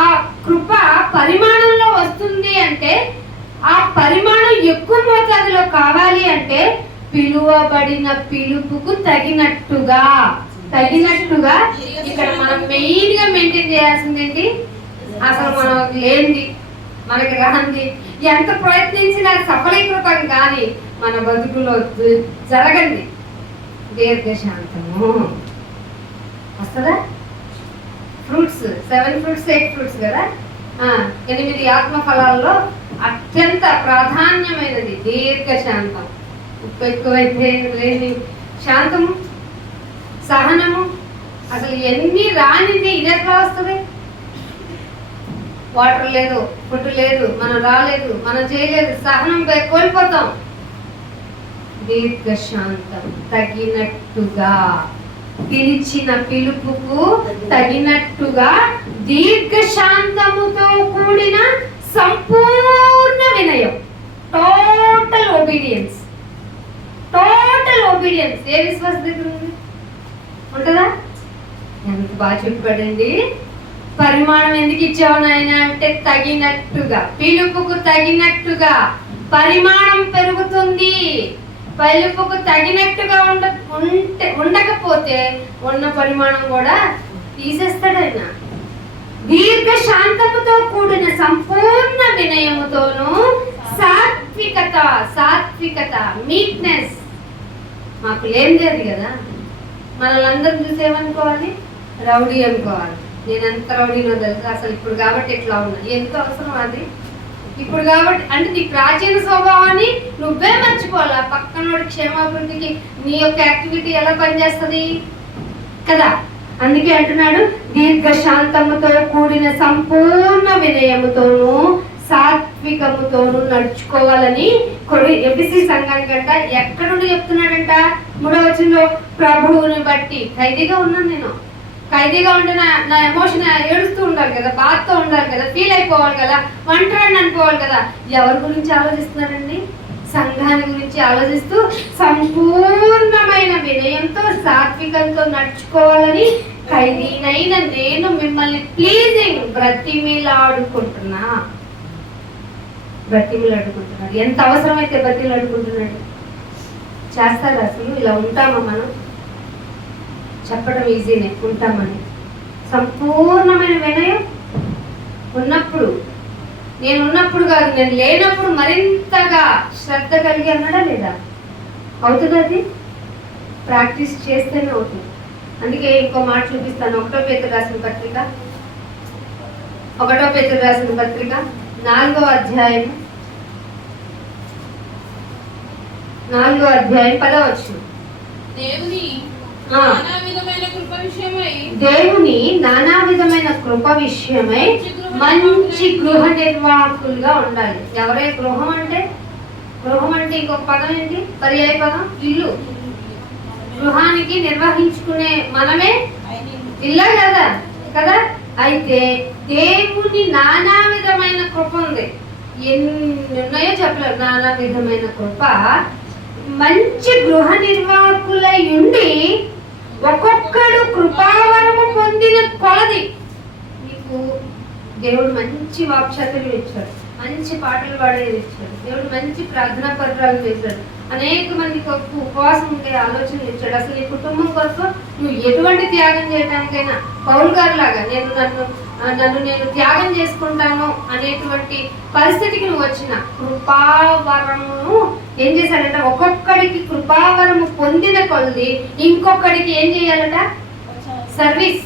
ఆ కృప పరిమాణంలో వస్తుంది అంటే, ఆ పరిమాణం ఎక్కువ మోతాదులో కావాలి అంటే పిలువబడిన పిలుపుకు తగినట్టుగా ఇక్కడ మనం మెయిన్ గా మెయింటైన్ చేయాల్సింది ఏంటి? అసలు మనం లేనిది, మనకి రాంది, ఎంత ప్రయత్నించినా సఫలీకృతం కానీ మన బతుకులో జరగండి దీర్ఘశాంతము వస్తుందా? ఫ్రూట్స్ 7 ఫ్రూట్స్ 8 ఫ్రూట్స్ కదా. 8 ఆత్మ ఫలాల్లో అత్యంత ప్రాధాన్యమైనది దీర్ఘశాంతం. ఎక్కువైతే లేని శాంతము, సహనము. అసలు ఎన్ని రానిది ఇది ఎట్లా వస్తుంది? వాటర్ లేదు, ఫుడ్ లేదు, మనం రాలేదు, మనం చేయలేదు, సహనం కోల్పోతాం. దీర్ఘశాంతం తగినట్టుగా, పిలిచిన పిలుపుకు తగినట్టుగా దీర్ఘశాంతముతో కూడిన సంపూర్ణ వినయం. Total obedience. ఏ విశ్వాస దగ్గర ఉంటుందా? ఎంత బాగా చెప్పాడండి. పరిమాణం ఎందుకు ఇచ్చావు నాయన అంటే తగినట్టుగా, పిలుపుకు తగినట్టుగా పరిమాణం పెరుగుతుంది. పిలుపుకు తగినట్టుగా ఉండకపోతే ఉన్న పరిమాణం కూడా తీసేస్తాడు ఆయన. దీర్ఘశాంతముతో కూడిన సంపూర్ణ వినయముతోను సాత్వికత మీక్నెస్. మాకు లేనిది అది కదా. మనల్ని అందరూ చూసేమనుకోవాలి? రౌడీ అనుకోవాలి. నేను ఎంత రౌడీనో తెలుసు అసలు. ఇప్పుడు కాబట్టి ఎట్లా ఉన్నా ఎంతో అవసరం అది. ఇప్పుడు కాబట్టి అంటే నీ ప్రాచీన స్వభావాన్ని నువ్వే మర్చిపోవాలా. పక్కనోడి క్షేమాభివృద్ధికి నీ యొక్క యాక్టివిటీ ఎలా పనిచేస్తుంది కదా. అందుకే అంటున్నాడు దీర్ఘశాంతముతో కూడిన సంపూర్ణ వినయముతోను సాత్వికముతోను నడుచుకోవాలని ఎఫెసీ సంఘానికంట ఎక్కడ నుండి చెప్తున్నాడంట? 3వ వచనంలో ప్రభువుని బట్టి. ఖైదీగా ఉన్నాను నేను. ఖైదీగా ఉంటే నా ఎమోషన్ ఏడుస్తూ ఉండాలి కదా, బాధతో ఉండాలి కదా, ఫీల్ అయిపోవాలి కదా, ఒంటరిని అనుకోవాలి కదా. ఎవరి గురించి ఆలోచిస్తున్నాడండి? సంఘాన్ని గురించి ఆలోచిస్తూ సంపూర్ణమైన వినయంతో సాత్వికంతో నడుచుకోవాలని ఖైదీనైన నేను మిమ్మల్ని ప్లీజింగ్ బ్రతిమిలాడుకుంటున్నాడు. ఎంత అవసరమైతే బ్రతిమిలాడుకుంటున్నాడు. చేస్తారు అసలు ఇలా ఉంటామా మనం? చెప్పడం ఈజీనే ఉంటామని. సంపూర్ణమైన వినయం ఉన్నప్పుడు, నేను ఉన్నప్పుడు కాదు, నేను లేనప్పుడు మరింతగా శ్రద్ధ కలిగి అన్నాడా లేదా? అవుతుంది. అది ప్రాక్టీస్ చేస్తేనే అవుతుంది. అందుకే ఇంకో మాట చూపిస్తాను. 1వ పేతురు రాసిన పత్రిక 4వ అధ్యాయం 10వ వచనం. దేవుని నానా విధమైన కృప విషయమై మంచి గృహ నిర్వాహకులుగా ఉండాలి. ఎవరే గృహం అంటే ఇంకొక పదం ఏంటి? పర్యాయ పదం ఇల్లు. గృహానికి నిర్వహించుకునే మనమే ఇల్లా కదా కదా. అయితే దేవుని నానా విధమైన కృప ఉంది. ఎన్ని ఉన్నాయో చెప్పలేదు. నానా విధమైన కృప మంచి గృహ నిర్వాహకులై ఉండి ఒక్కొక్కడు కృపావరము పొందిన కొలది. నీకు దేవుడు మంచి వాక్చాతుర్యం ఇచ్చాడు, మంచి పాటలు పాడేది ఇచ్చాడు, దేవుడు మంచి ప్రార్థనా పత్రాలు చేశాడు, అనేక మంది కొరకు ఉపవాసం ఉండే ఆలోచనలు ఇచ్చాడు. అసలు ఈ కుటుంబం కొరకు నువ్వు ఎటువంటి త్యాగం చేయడానికైనా పౌలు గారు లాగా నన్ను నేను త్యాగం చేసుకుంటాను అనేటువంటి పరిస్థితికి నువ్వు వచ్చిన కృపావరమును ఏం చేశాడంట, ఒక్కొక్కడికి కృపావరము పొందిన కొలది ఇంకొకడికి ఏం చేయాలట, సర్వీస్,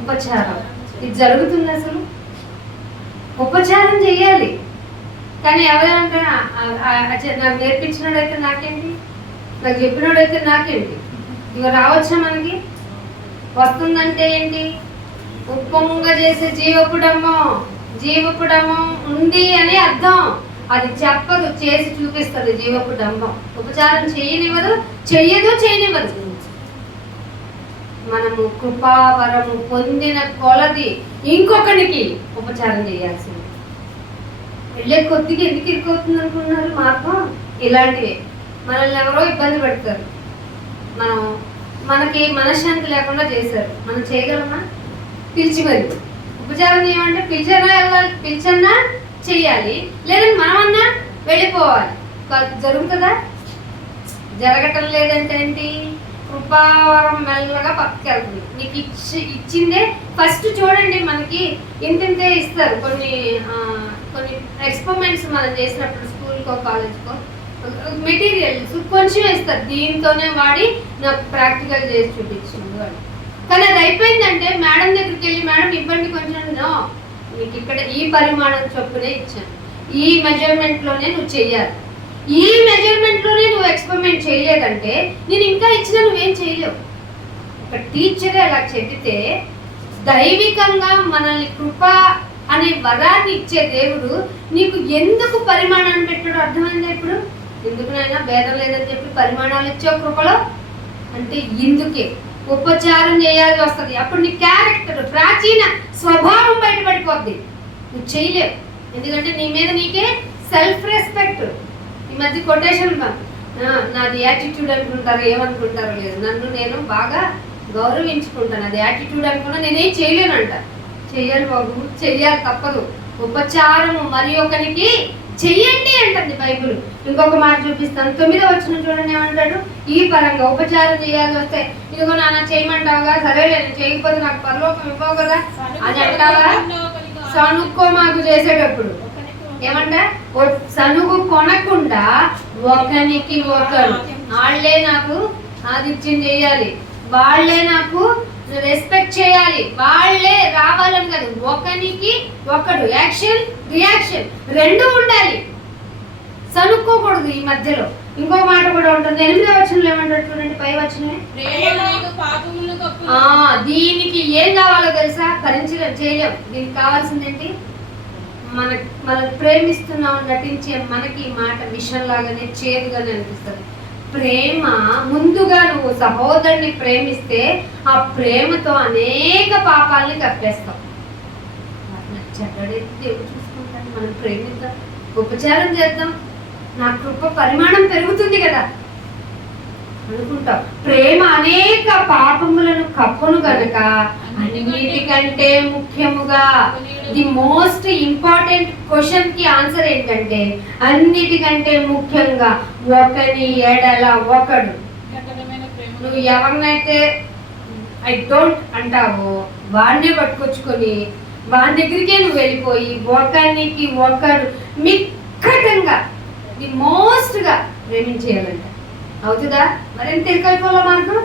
ఉపచారం. ఇది జరుగుతుంది. అసలు ఉపచారం చేయాలి. కానీ ఎవరంటే నాకు నేర్పించినోడైతే నాకేంటి, నాకు చెప్పినోడైతే నాకేంటి, ఇక రావచ్చా మనకి, వస్తుందంటే ఏంటి, ఉప్పొంగ చేసే జీవపు డమ్మం ఉంది అని అర్థం. అది చెప్పదు, చేసి చూపిస్తుంది జీవపు డంబం. ఉపచారం చేయనివ్వదు. మనము కృపావరము పొందిన కొలది ఇంకొకరికి ఉపచారం చేయాల్సింది. వెళ్ళే కొద్దిగా ఎందుకు ఇరుకవుతుంది అనుకున్నారు మార్గం? ఇలాంటివే మనల్ని ఎవరో ఇబ్బంది పెడతారు, మనకి మనశ్శాంతి లేకుండా చేశారు. మనం చేయగలమా? పిలిచి మరి ఉపచారం చేయమంటే పిలిచన్నా చెయ్యాలి, లేదంటే మనమన్నా వెళ్ళిపోవాలి. జరుగుతుందా? జరగటం లేదంటే ఏంటి, కృపావరం మెల్లగా పక్కకెళ్తుంది. నీకు ఇచ్చిందే ఫస్ట్ చూడండి. మనకి ఇంతే ఇస్తారు కొన్ని ఎక్స్పెరిమెంట్స్ మనం చేసినప్పుడు స్కూల్కో కాలేజ్కో మెటీరియల్స్ కొంచెం ఇస్తారు, దీంతోనే వాడి నాకు ప్రాక్టికల్ చేసి చూపించింది వాడు. కానీ అది అయిపోయిందంటే మేడం దగ్గరికి వెళ్ళి, మేడం ఇవ్వండి కొంచెం, నీకు ఇక్కడ ఈ పరిమాణం చొప్పునే ఇచ్చాను, ఈ మెజర్మెంట్లోనే నువ్వు చెయ్యాలి, ఈ మెజర్మెంట్లోనే నువ్వు ఎక్స్పెరిమెంట్ చేయలేదంటే నేను ఇంకా ఇచ్చినా నువ్వేం చేయలేవు. ఒక టీచరే అలా చెబితే దైవికంగా మనల్ని కృప అనే వరాన్ని ఇచ్చే దేవుడు నీకు ఎందుకు పరిమాణాన్ని పెట్టాడో అర్థమైందా? ఇప్పుడు ఎందుకునైనా భేదం లేదని చెప్పి పరిమాణాలు ఇచ్చావు కృపలో అంటే ఇందుకే. ఉపచారం చేయాల్సి వస్తుంది. అప్పుడు నీ క్యారెక్టర్, ప్రాచీన స్వభావం బయటపడిపోద్ది. నువ్వు చేయలేవు, ఎందుకంటే నీ మీద నీకే సెల్ఫ్ రెస్పెక్ట్. ఈ మధ్య కొటేషన్ నాది యాటిట్యూడ్ అనుకుంటారు, ఏమనుకుంటారో లేదు, నన్ను నేను బాగా గౌరవించుకుంటాను, అది యాటిట్యూడ్ అనుకున్నా నేనేం చేయలేనంట. చెయ్యాలి బాబు, చెయ్యాలి, తప్పదు. ఉపచారము మరి ఒకరికి చెయ్యండి అంటుంది బైబిల్. ఇంకొక మాట చూపిస్తాను, 9వ వచనం చూడండి ఏమంటాడు. ఈ పరంగా ఉపచారం చేయాల్సి వస్తే, ఇదిగో నాన్న చేయమంటావుగా, సరేలే నేను చేయకపోతే నాకు పరలోకం ఇవ్వవు కదా అని అంటావా? సనుక్కో మాకు చేసేటప్పుడు ఏమంట, సనుగు కొనకుండా ఒకరికి ఒకరు, వాళ్ళే నాకు ఆదిత్యం చేయాలి, వాళ్ళే నాకు రెస్పెక్ట్ చేయాలి, వాళ్ళే రావాలని కాదు, ఒకరికి ఒకడు యాక్షన్ రియాక్షన్ రెండు ఉండాలి, సనుక్కోకూడదు. ఈ మధ్యలో ఇంకో మాట కూడా ఉంటుంది. 8వ వచనంలో ఏమంటాడు చూడండి, పై వచనమే, దీనికి ఏం కావాలో తెలుసా? చేయలేం. దీనికి కావాల్సింది ఏంటి? మనం ప్రేమిస్తున్నాం నటించే మనకి మాట విషంలాగానే చేదుగానే అనిపిస్తుంది. ప్రేమ ముందుగా నువ్వు సహోదరుని ప్రేమిస్తే ఆ ప్రేమతో అనేక పాపాలని కప్పేస్తాం. చెడ్డడైతే దేవుడు చూసుకుంటాను. మనం ప్రేమిద్దాం, ఉపచారం చేద్దాం, నా కృప పరిమాణం పెరుగుతుంది కదా అనుకుంటాం. ప్రేమ అనేక పాపములను కప్పును గనక అన్నిటికంటే ముఖ్యముగా ది మోస్ట్ ఇంపార్టెంట్ క్వశ్చన్ కి ఆన్సర్ ఏంటంటే, అన్నిటికంటే ముఖ్యంగా ఒకని ఎడల ఒకడు. నువ్వు ఎవరినైతే ఐ డోంట్ అంటావో వాడినే పట్టుకొచ్చుకొని వాడి దగ్గరికే నువ్వు వెళ్ళిపోయి ఒకరికి ఒకడు మిక్కటంగా ది మోస్ట్ గా ప్రేమించేయాలంట. అవుతుందా? మరింత ఇరుకైపోలే మనకు.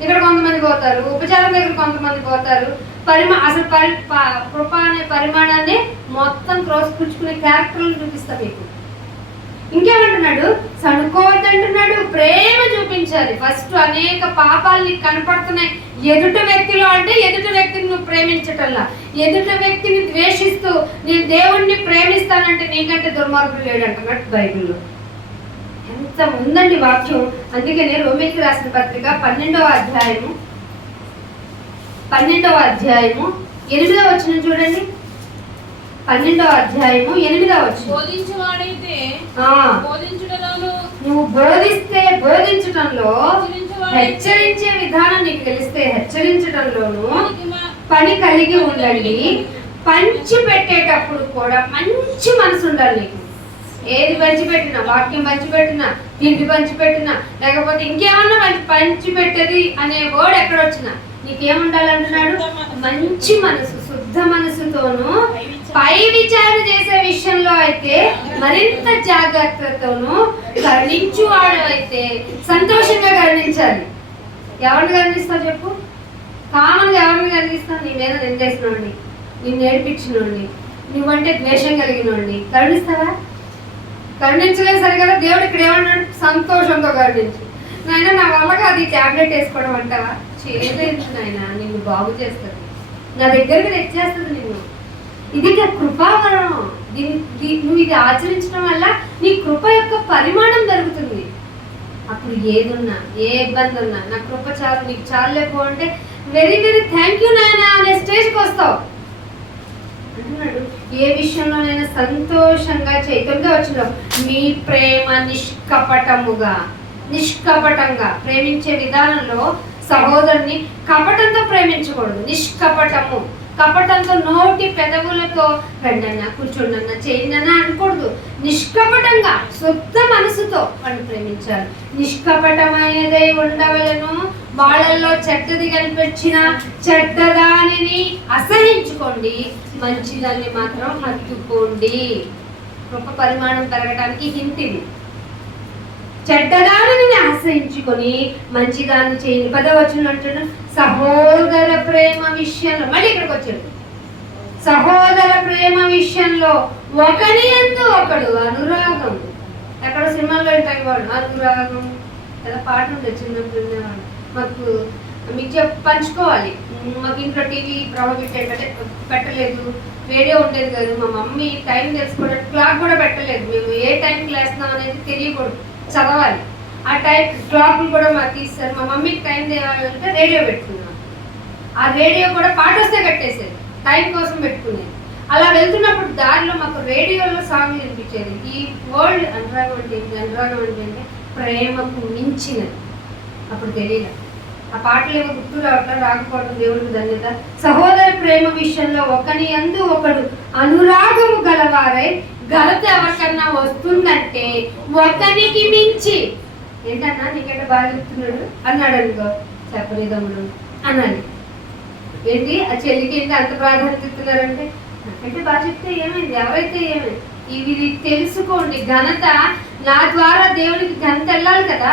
ఇక్కడ కొంతమంది పోతారు, ఉపచారం దగ్గర కొంతమంది పోతారు, అసలు కృప అనే పరిమాణాన్ని మొత్తం క్రోసుకునే క్యారెక్టర్లు చూపిస్తా మీకు. ఇంకేమంటున్నాడు? సనుకోవద్దంటున్నాడు, ప్రేమ చూపించాలి. ఫస్ట్ అనేక పాపాలు నీకు కనపడుతున్నాయి ఎదుటి వ్యక్తిలో అంటే ఎదుటి వ్యక్తిని నువ్వు ప్రేమించటల్లా, ఎదుటి వ్యక్తిని ద్వేషిస్తూ నేను దేవుణ్ణి ప్రేమిస్తానంటే నీకంటే దుర్మార్గుడు లేడు అంటున్నట్టు బైబిల్లో. ఎంత ఎంత ఉందండి వాక్యం. అందుకనే రోమీకి రాసిన పత్రిక 12వ అధ్యాయము 8వ వచనం చూడండి. 12వ అధ్యాయము 8వ వచనం. బోధించువాడైతే బోధించుటలోను, నువ్వు బోధిస్తే బోధించటంలో, హెచ్చరించే విధానం నీకు తెలిస్తే హెచ్చరించటంలోను పని కలిగి ఉండండి. పంచి పెట్టేటప్పుడు కూడా మంచి మనసు ఉండాలి నీకు. ఏది పంచిపెట్టినా, వాక్యం పంచిపెట్టినా, తిండి పంచిపెట్టినా, లేకపోతే ఇంకేమన్నా పంచిపెట్టేది అనే వర్డ్ ఎక్కడ వచ్చినా నీకేముండాలంటున్నాడు? మంచి మనసు, శుద్ధ మనసుతోను, పై విచారణ చేసే విషయంలో అయితే మరింత జాగ్రత్తతోను, కరుణించువాడు అయితే సంతోషంగా కరుణించాలి. ఎవరిని కరుణిస్తావు చెప్పు? కామన్గా ఎవరిని కరుణిస్తావు? నీ మీద నిందేసినోడిని, నిన్ను నేర్పించినోడిని, నువ్వంటే ద్వేషం కలిగినోడిని కరుణిస్తావా? కరుణించలేదు సరే కదా. దేవుడు ఇక్కడ ఏమన్నాడు? సంతోషంతో కరుణించు. నాయన నా వల్ల కాదు ఈ ట్యాబ్లెట్ వేసుకోవడం అంటావా? చేయలేదు నాయన, నిన్ను బాగు చేస్తుంది, నా దగ్గరికి తెచ్చేస్తుంది నిన్ను. ఇది కృపావరం. నువ్వు ఇది ఆచరించడం వల్ల నీ కృప యొక్క పరిమాణం పెరుగుతుంది. అప్పుడు ఏదున్నా, ఏ ఇబ్బంది ఉన్నా, నా కృప చాలు, నీకు చాలు లేకపో అంటే వెరీ వెరీ థ్యాంక్ యూ నాయన అనే స్టేజ్కి వస్తావు అంటున్నాడు. ఏ విషయంలోనైనా సంతోషంగా చైతన్యంగా వచ్చిన మీ ప్రేమ నిష్కపటంగా ప్రేమించే విధానంలో సహోదరుని కపటంతో ప్రేమించకూడదు. నిష్కపటము, కపటంతో నోటి పెదవులతో రండన్నా, కూర్చోండన్నా, చేయండన్నా అనకూడదు. నిష్కపటంగా శుద్ధ మనసుతో వాళ్ళు ప్రేమించాలి. నిష్కపటమైనదై ఉండవలను. వాళ్ళల్లో చెడ్డది కనిపించిన చెడ్డదానిని అసహించుకోండి, మంచిదాన్ని మాత్రం హత్తుకోండి. కృప పరిమాణం పెరగడానికి హింట్ ఇది. చెడ్డదానిని ఆశ్రయించుకొని మంచిదాన్ని చేయండి. 10వ వచనం అంటున్నాడు, సహోదర ప్రేమ విషయంలో, మళ్ళీ ఇక్కడికి వచ్చాడు, సహోదర ప్రేమ విషయంలో ఒకని యందు ఒకడు అనురాగం. ఎక్కడ సినిమాలో ఉంటాయి వాడు అనురాగం కదా, పాట ఉంటుంది చిన్నప్పుడు ఉండేవాడు. మీకు పంచుకోవాలి. మాకు ఇంట్లో టీవీ పెట్టలేదు, రేడియో ఉండేది కాదు. మా మమ్మీ టైం తెలుసుకోవడం, క్లాక్ కూడా పెట్టలేదు. మేము ఏ టైంకి లేస్తున్నాం అనేది తెలియకూడదు, చదవాలి. ఆ టైం క్లాక్లు కూడా మాకు తీస్తారు. మా మమ్మీకి టైం తేవాలంటే రేడియో పెట్టుకున్నాం. ఆ రేడియో కూడా పాట వస్తే కట్టేసేది, టైం కోసం పెట్టుకునేది. అలా వెళ్తున్నప్పుడు దారిలో మాకు రేడియోలో సాంగ్ వినిపించేది. ఈ వరల్డ్ అనురాగం అంటే ప్రేమకు మించినది. అప్పుడు తెలియదు. ఆ పాటలు ఏమో గుర్తు రాకపోవడం దేవుడికి ధన్యత. సహోదర ప్రేమ విషయంలో ఒకని యందు ఒకడు అనురాగము గలవారై, ఘనత ఎవరికన్నా వస్తుందంటే ఒకనికి మించి. ఏంటన్నా నీకంటే బాగా చెప్తున్నాడు అన్నాడు అనుకో, చెప్పలేదమ్ముడు అన్నాడు. ఏంటి ఆ చెల్లికి ఏంటి అంత ప్రాధాన్యత ఇస్తున్నారంటే, నాకంటే బాగా చెప్తే ఏమైంది, ఎవరైతే ఏమైంది. ఇవి తెలుసుకోండి. ఘనత నా ద్వారా దేవుడికి ఘనత వెళ్ళాలి కదా.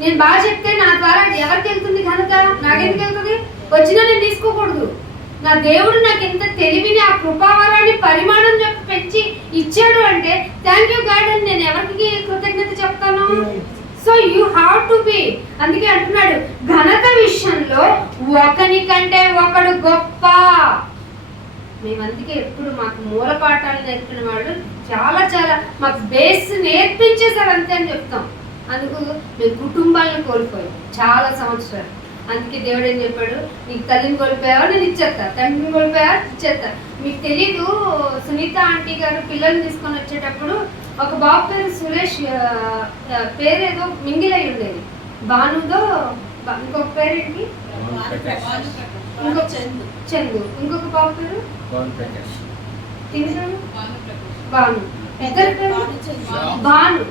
నేను బాగా చెప్తే నా ద్వారా ఎవరికి వెళ్తుంది ఘనత? నాకెందుకు వెళ్తుంది? వచ్చినా నేను తీసుకోకూడదు. నా దేవుడు నాకు ఎంత తెలివిని, ఆ కృపావరాన్ని పరిమాణం చెప్పి పెంచి ఇచ్చాడు అంటే థ్యాంక్ యూ గాడ్ అని నేను ఎవరికి కృతజ్ఞత చెప్తాను? So you have to be. అందుకే అంటున్నాడు, ఘనత విషయంలో ఒకని కంటే ఒకడు గొప్ప. మేము అందుకే ఎప్పుడు మాకు మూల పాఠాలు నేర్పిన వాళ్ళు చాలా మాకు బేస్ నేర్పించేశారు అంతే అని చెప్తాం. అందుకు మేము కుటుంబాలను కోల్పోయాం చాలా సంవత్సరాలు. అందుకే దేవుడు ఏం చెప్పాడు, నీకు తల్లిని కోల్పోయావా నేను ఇచ్చేస్తా, తండ్రిని కోల్పోయావా ఇచ్చేస్తా. మీకు తెలీదు, సునీత ఆంటీ గారు పిల్లల్ని తీసుకొని వచ్చేటప్పుడు ఒక బాబు పేరు సురేష్, పేరేదో మింగిల్ అయి ఉండేది, భానుదో, ఇంకొక పేరేంటి చందు, ఇంకొక బాబు పేరు భాను, ఇద్దరు పేరు భాను,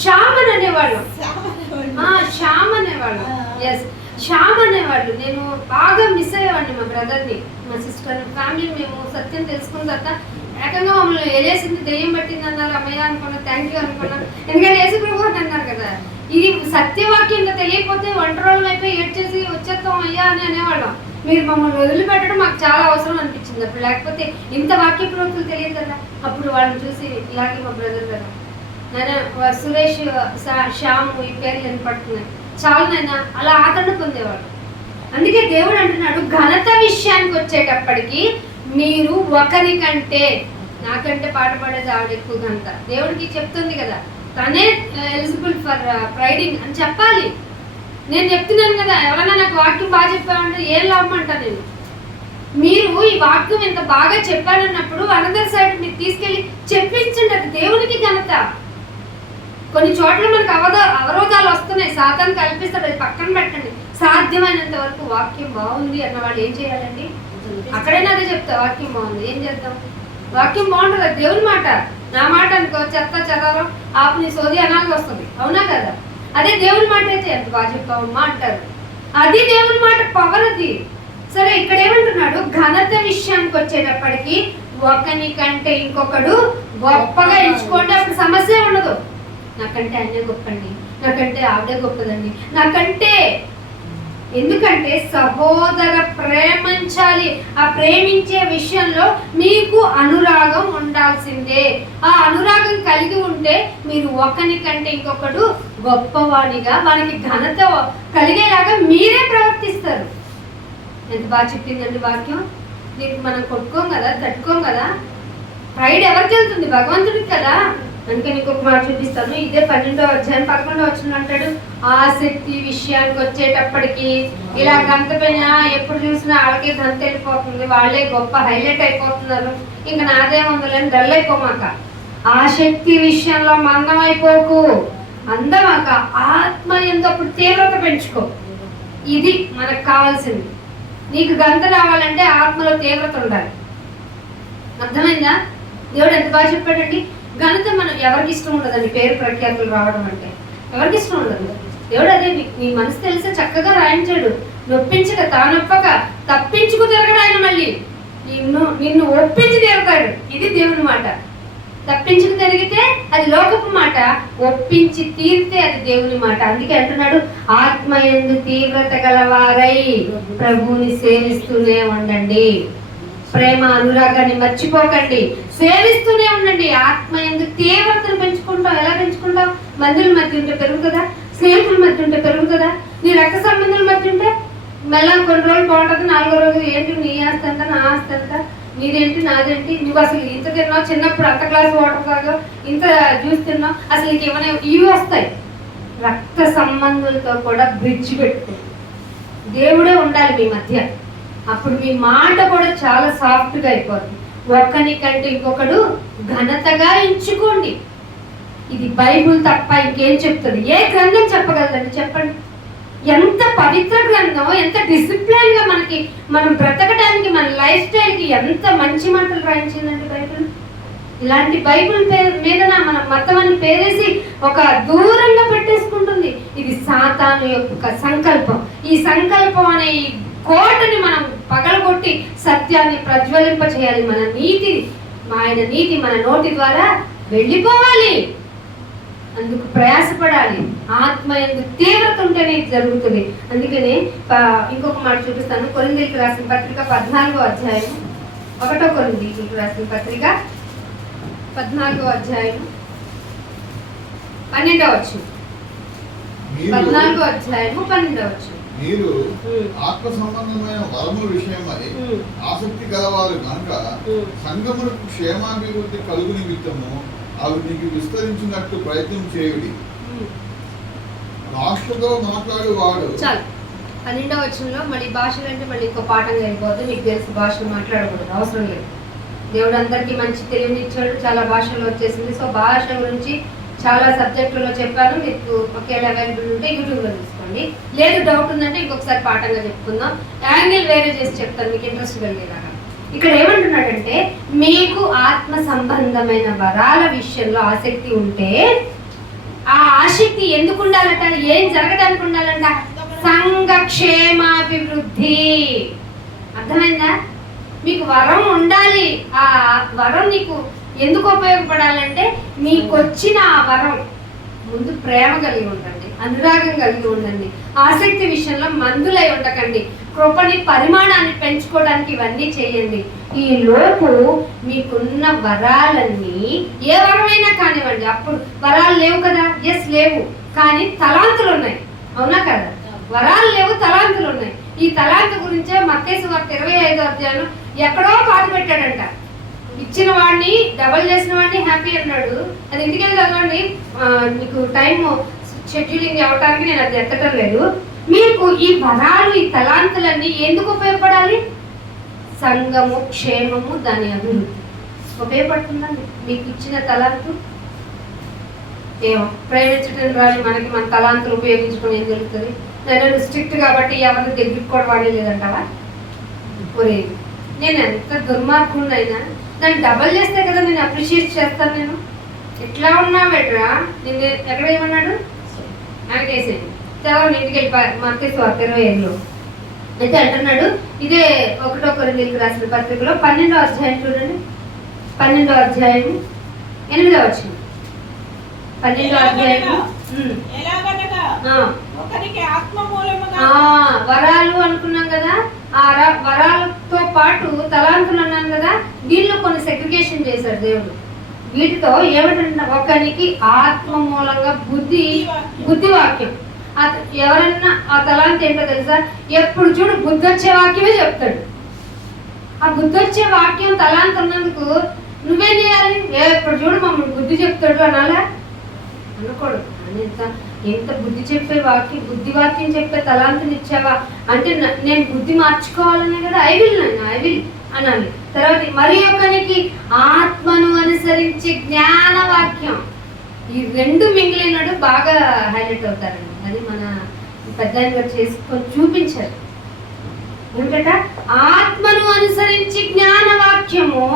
శ్యామన్ అనేవాళ్ళం. శ్యామ్ అనేవాళ్ళు, ఎస్ శ్యామ్ అనేవాళ్ళు. నేను బాగా మిస్ అయ్యేవాడిని మా బ్రదర్ని, మా సిస్టర్ని, ఫ్యామిలీ. మేము సత్యం తెలుసుకున్న తర్వాత ఏకంగా మమ్మల్ని వేలేసింది, దెయ్యం పట్టింది అన్నారు. అమ్మయ్య అనుకున్నా, థ్యాంక్ యూ అనుకున్నా. ఎందుకంటే యేసు ప్రభు అని అన్నారు కదా. ఇది సత్యవాక్యంగా తెలియకపోతే ఒంటరోళం అయిపోయి ఏడ్చేసి వచ్చేస్తాం అయ్యా అని అనేవాళ్ళం. మీరు మమ్మల్ని వదిలిపెట్టడం మాకు చాలా అవసరం అనిపించింది అప్పుడు. లేకపోతే ఇంత వాక్య ప్రవక్తలు తెలియదు కదా. అప్పుడు వాళ్ళని చూసి ఇలాగే మా బ్రదర్ కదా నాయన సురేష్, శ్యామ్, ఈ పేర్లు వినపడుతున్నాయి చాలు నాయన, అలా ఆదరణ పొందేవాడు. అందుకే దేవుడు అంటున్నాడు, ఘనత విషయానికి వచ్చేటప్పటికి మీరు ఒకరికంటే, నాకంటే పాట పాడేది ఆవిడ ఎక్కువ ఘనత. దేవుడికి చెప్తుంది కదా, తనే ఎలిజిబుల్ ఫర్ ప్రైడింగ్ అని చెప్పాలి. నేను చెప్తున్నాను కదా, ఎవరైనా నాకు వాక్యం బాగా చెప్పామంటే ఏం లాభం అంటా నేను. మీరు ఈ వాక్యం ఎంత బాగా చెప్పారన్నప్పుడు అనదర్ సైడ్ మీరు తీసుకెళ్ళి చెప్పించండి, అది దేవునికి ఘనత. కొన్ని చోట్ల మనకు అవరోధాలు వస్తున్నాయి, సాతాను కల్పిస్తాడు, అది పక్కన పెట్టండి. సాధ్యమైనంత వరకు వాక్యం బాగుంది అన్న వాళ్ళు ఏం చేయాలండి? అక్కడైనా అదే చెప్తా, వాక్యం బాగుంది ఏం చేద్దాం. వాక్యం బాగుంటుంది, అది దేవుని మాట. నా మాట అనుకో, చెత్త చెదారం ఆపు నీ సోది అనాల్సి వస్తుంది, అవునా కదా? అదే దేవుని మాట అయితే ఎంత బాగా చెప్తావమ్మా అంటారు. అది దేవుని మాట, పవర్ అది. సరే, ఇక్కడ ఏమంటున్నాడు? ఘనత విషయానికి వచ్చేటప్పటికి ఒకని కంటే ఇంకొకడు గొప్పగా ఎంచుకోండి, అప్పుడు సమస్య ఉండదు. నాకంటే ఆయనే గొప్పండి, నాకంటే ఆవిడే గొప్పదండి, నాకంటే. ఎందుకంటే సహోదర ప్రేమించాలి. ఆ ప్రేమించే విషయంలో మీకు అనురాగం ఉండాల్సిందే. ఆ అనురాగం కలిగి ఉంటే మీరు ఒకని కంటే ఇంకొకడు గొప్పవాడిగా, వానికి ఘనత కలిగేలాగా మీరే ప్రవర్తిస్తారు. ఎంత బాగా చెప్పిందండి వాక్యం. దీనికి మనం కొట్టుకోం కదా, తట్టుకోం కదా. ప్రైడ్ ఎవరికి వెళ్తుంది? భగవంతుడికి కదా. అందుకని ఇంకొక మాట చూపిస్తాను. ఇదే 12వ అధ్యాయం 11వ వచనం అంటాడు, ఆసక్తి విషయానికి వచ్చేటప్పటికి ఇలా గంత పైన ఎప్పుడు చూసినా వాళ్ళకి గంత వెళ్ళిపోతుంది, వాళ్ళే గొప్ప హైలైట్ అయిపోతున్నారు, ఇంకా నాదేముందని డల్ అయిపోమాక. ఆసక్తి విషయంలో మందం అయిపోకు, అందమాక ఆత్మ ఎందప్పుడు తీవ్రత పెంచుకో. ఇది మనకు కావాల్సింది. నీకు గంత రావాలంటే ఆత్మలో తీవ్రత ఉండాలి. అర్థమైందా? దేవుడు ఎంత బాగా చెప్పాడండి. ఘనత మనం ఎవరికి ఇష్టం ఉండదండి, పేరు ప్రఖ్యాతులు రావడం అంటే ఎవరికి ఇష్టం ఉండదు. దేవుడు అదే నీ మనసు తెలిసే చక్కగా రాయించాడు. నొప్పించక తానొప్పక తప్పించుకు తిరగడు ఆయన. మళ్ళీ నిన్ను ఒప్పించి తిరగతాడు. ఇది దేవుని మాట. తప్పించుకు తిరిగితే అది లోకపు మాట, ఒప్పించి తీరితే అది దేవుని మాట. అందుకే అంటున్నాడు, ఆత్మయందు తీవ్రత గలవారై ప్రభువుని సేవిస్తూనే ఉండండి. ప్రేమ అనురాగాన్ని మర్చిపోకండి, సేవిస్తూనే ఉండండి. ఆత్మయందు తీవ్రతను పెంచుకుంటాం. ఎలా పెంచుకుంటాం? మందుల మధ్య ఉంటే పెరుగుతుందా? స్నేహితుల మధ్య ఉంటే పెరుగుతుందా? నీ రక్త సంబంధుల మధ్య ఉంటే మళ్ళీ కొన్ని రోజులు బాగుంటుంది, 4వ రోజు ఏంటి నీ ఆస్తి అంతా నా ఆస్తి అంతా, నీదేంటి నాదేంటి, నువ్వు అసలు ఇంత తిన్నావు, చిన్నప్పుడు అంత గ్లాస్ వాటర్ తాగావు, ఇంత జ్యూస్ తిన్నావు, అసలు నీకు ఏమైనా ఇవి వస్తాయి. రక్త సంబంధులతో కూడా బ్రిడ్జ్ పెట్టుకో. దేవుడే ఉండాలి మీ మధ్య. అప్పుడు మీ మాట కూడా చాలా సాఫ్ట్గా అయిపోతుంది. ఒకని కంటే ఇంకొకడు ఘనతగా ఎంచుకోండి. ఇది బైబుల్ తప్ప ఇంకేం చెప్తుంది? ఏ గ్రంథం చెప్పగలదండి? చెప్పండి. ఎంత పవిత్ర గ్రంథం, ఎంత డిసిప్లైన్ గా మనం బ్రతకడానికి, మన లైఫ్ స్టైల్కి ఎంత మంచి మాటలు రాయించిందండి బైబుల్. ఇలాంటి బైబుల్ మీద మన మతం అని పేరేసి ఒక దూరంగా పెట్టేసుకుంటుంది. ఇది సాతాను యొక్క సంకల్పం. ఈ సంకల్పం అనే ఈ కోటని మనం పగలగొట్టి సత్యాన్ని ప్రజ్వలింప చేయాలి. మన నీతిని, ఆయన నీతి మన నోటి ద్వారా వెళ్ళిపోవాలి. అందుకు ప్రయాసపడాలి. ఆత్మ యందు తీవ్రత ఉంటేనే ఇది జరుగుతుంది. అందుకని ఇంకొక మాట చూపిస్తాను. కొరింథీయులకు రాసిన పత్రిక 14వ అధ్యాయం, 1 కొరింథీయులకు రాసిన పత్రిక 14వ అధ్యాయం 12వ వచనం. 14వ అధ్యాయము 12వ వచనం. మీరు ఆత్మ సంబంధమైన వరముల విషయమై ఆసక్తి గలవారు కనుక సంఘములకు క్షేమాభివృద్ధి కలుగు నిమిత్తము అవి నీకు విస్తరించినట్టు ప్రయత్నం చేయుడి. భాషతో మాట్లాడేవాడు. చాలు, 12వ వచనంలో మళ్ళీ భాషలు అంటే మళ్ళీ ఇంకో పాఠంగా వెళ్ళిపోతే మీకు తెలిసి భాషలు మాట్లాడకూడదు, అవసరం లేదు. దేవుడు అందరికీ మంచి తెలివినిచ్చాడు, చాలా భాషలు వచ్చేసింది. సో భాష గురించి చాలా సబ్జెక్టులో చెప్పాను. మీకు ఒకేలా అవైలబుల్ ఉంటే యూట్యూబ్లో చూసుకోండి. లేదు డౌట్ ఉందంటే ఇంకొకసారి పాఠంగా చెప్పుకుందాం. యాంగిల్ వేరే చేసి చెప్తాను మీకు ఇంట్రెస్ట్ కలిగేలాగా. ఇక్కడ ఏమంటున్నాడంటే, మీకు ఆత్మ సంబంధమైన వరాల విషయంలో ఆసక్తి ఉంటే ఆ ఆసక్తి ఎందుకు ఉండాలంట? ఏం జరగడానికి ఉండాలంట? సంఘ క్షేమాభివృద్ధి. అర్థమైందా? మీకు వరం ఉండాలి. ఆ వరం నీకు ఎందుకు ఉపయోగపడాలంటే, మీకు వచ్చిన ఆ వరం ముందు ప్రేమ కలిగి ఉండండి, అనురాగం కలిగి ఉండండి, ఆసక్తి విషయంలో మందులై ఉండకండి, కృపని పరిమాణాన్ని పెంచుకోవడానికి ఇవన్నీ చేయండి. ఈ లోపు మీకున్న వరాలన్నీ ఏ వరమైనా కానివ్వండి. అప్పుడు వరాలు లేవు కదా? ఎస్ లేవు, కానీ తలాంతులు ఉన్నాయి, అవునా కదా? వరాలు లేవు, తలాంతులు ఉన్నాయి. ఈ తలాంతు గురించే మత్తయి సువార్త 25వ అధ్యాయం ఎక్కడో పాటు పెట్టాడంట. ఇచ్చిన వాడిని డబల్ చేసిన వాడిని హ్యాపీ అన్నాడు. అది ఇంటికి వెళ్ళి చదవండి. మీకు టైం షెడ్యూలింగ్ అవ్వటానికి నేను అది ఎత్తటం లేదు. మీకు ఈ వరాలు, ఈ తలాంతులన్నీ ఎందుకు ఉపయోగపడాలి? సంఘము క్షేమము, దాని అభివృద్ధి ఉపయోగపడుతుందా? మీకు ఇచ్చిన తలాంతు ఏమో ప్రేమించడం రాని మనకి మన తలాంతులు ఉపయోగించుకొని ఏం జరుగుతుంది? నేను స్ట్రిక్ట్ కాబట్టి ఎవరిని దగ్గరికి కూడా వాడలేదంటావా? ఒరే, నేను ఎంత దుర్మార్గుడినైనా దాన్ని డబల్ చేస్తే కదా నేను అప్రిషియేట్ చేస్తాను. నేను ఎట్లా ఉన్నావేట్రా, నేను ఎక్కడ ఏమన్నాడు ఆయనకి వేసేది చదవండి. ఇంటికి వెళ్ళి మత్తయి సువార్త 25లో అయితే అంటున్నాడు. ఇదే 1 కొరింథీయులకు రాసిన పత్రికలో 12వ అధ్యాయం చూడండి. 12వ అధ్యాయం 8వ వచనం. 12వ అధ్యాయం వరాలు అనుకున్నాం కదా, ఆ వరాలతో పాటు తలాంతులు అన్నాను కదా, దీనిలో కొన్ని సెగ్రిగేషన్ చేశాడు దేవుడు. వీటితో ఏమిటంటే ఒకనికి ఆత్మ మూలంగా బుద్ధి వాక్యం. ఎవరన్నా ఆ తలాంతి ఏంటో తెలుసా? ఎప్పుడు చూడు బుద్ధి వచ్చే వాక్యమే చెప్తాడు. ఆ బుద్ధి వచ్చే వాక్యం తలాంతి ఉన్నందుకు నువ్వేం చేయాలి? ఎప్పుడు చూడు మమ్మల్ని బుద్ధి చెప్తాడు అనాలా? అనకూడదు. ఎంత బుద్ధి చెప్పే వాక్యం, బుద్ధి వాక్యం చెప్పే తలాంతిని ఇచ్చావా అంటే నేను బుద్ధి మార్చుకోవాలనే కదా. ఐ విల్ అనాలి. తర్వాత మరి ఒకరికి ఆత్మను అనుసరించి జ్ఞాన వాక్యం. ఈ రెండు మింగిలినాడు బాగా హైలైట్ అవుతారండి. అది మన పెద్ద గారు చేసుకొని చూపించారు. ఎందుకంటే ఆత్మను అనుసరించి జ్ఞాన వాక్యము,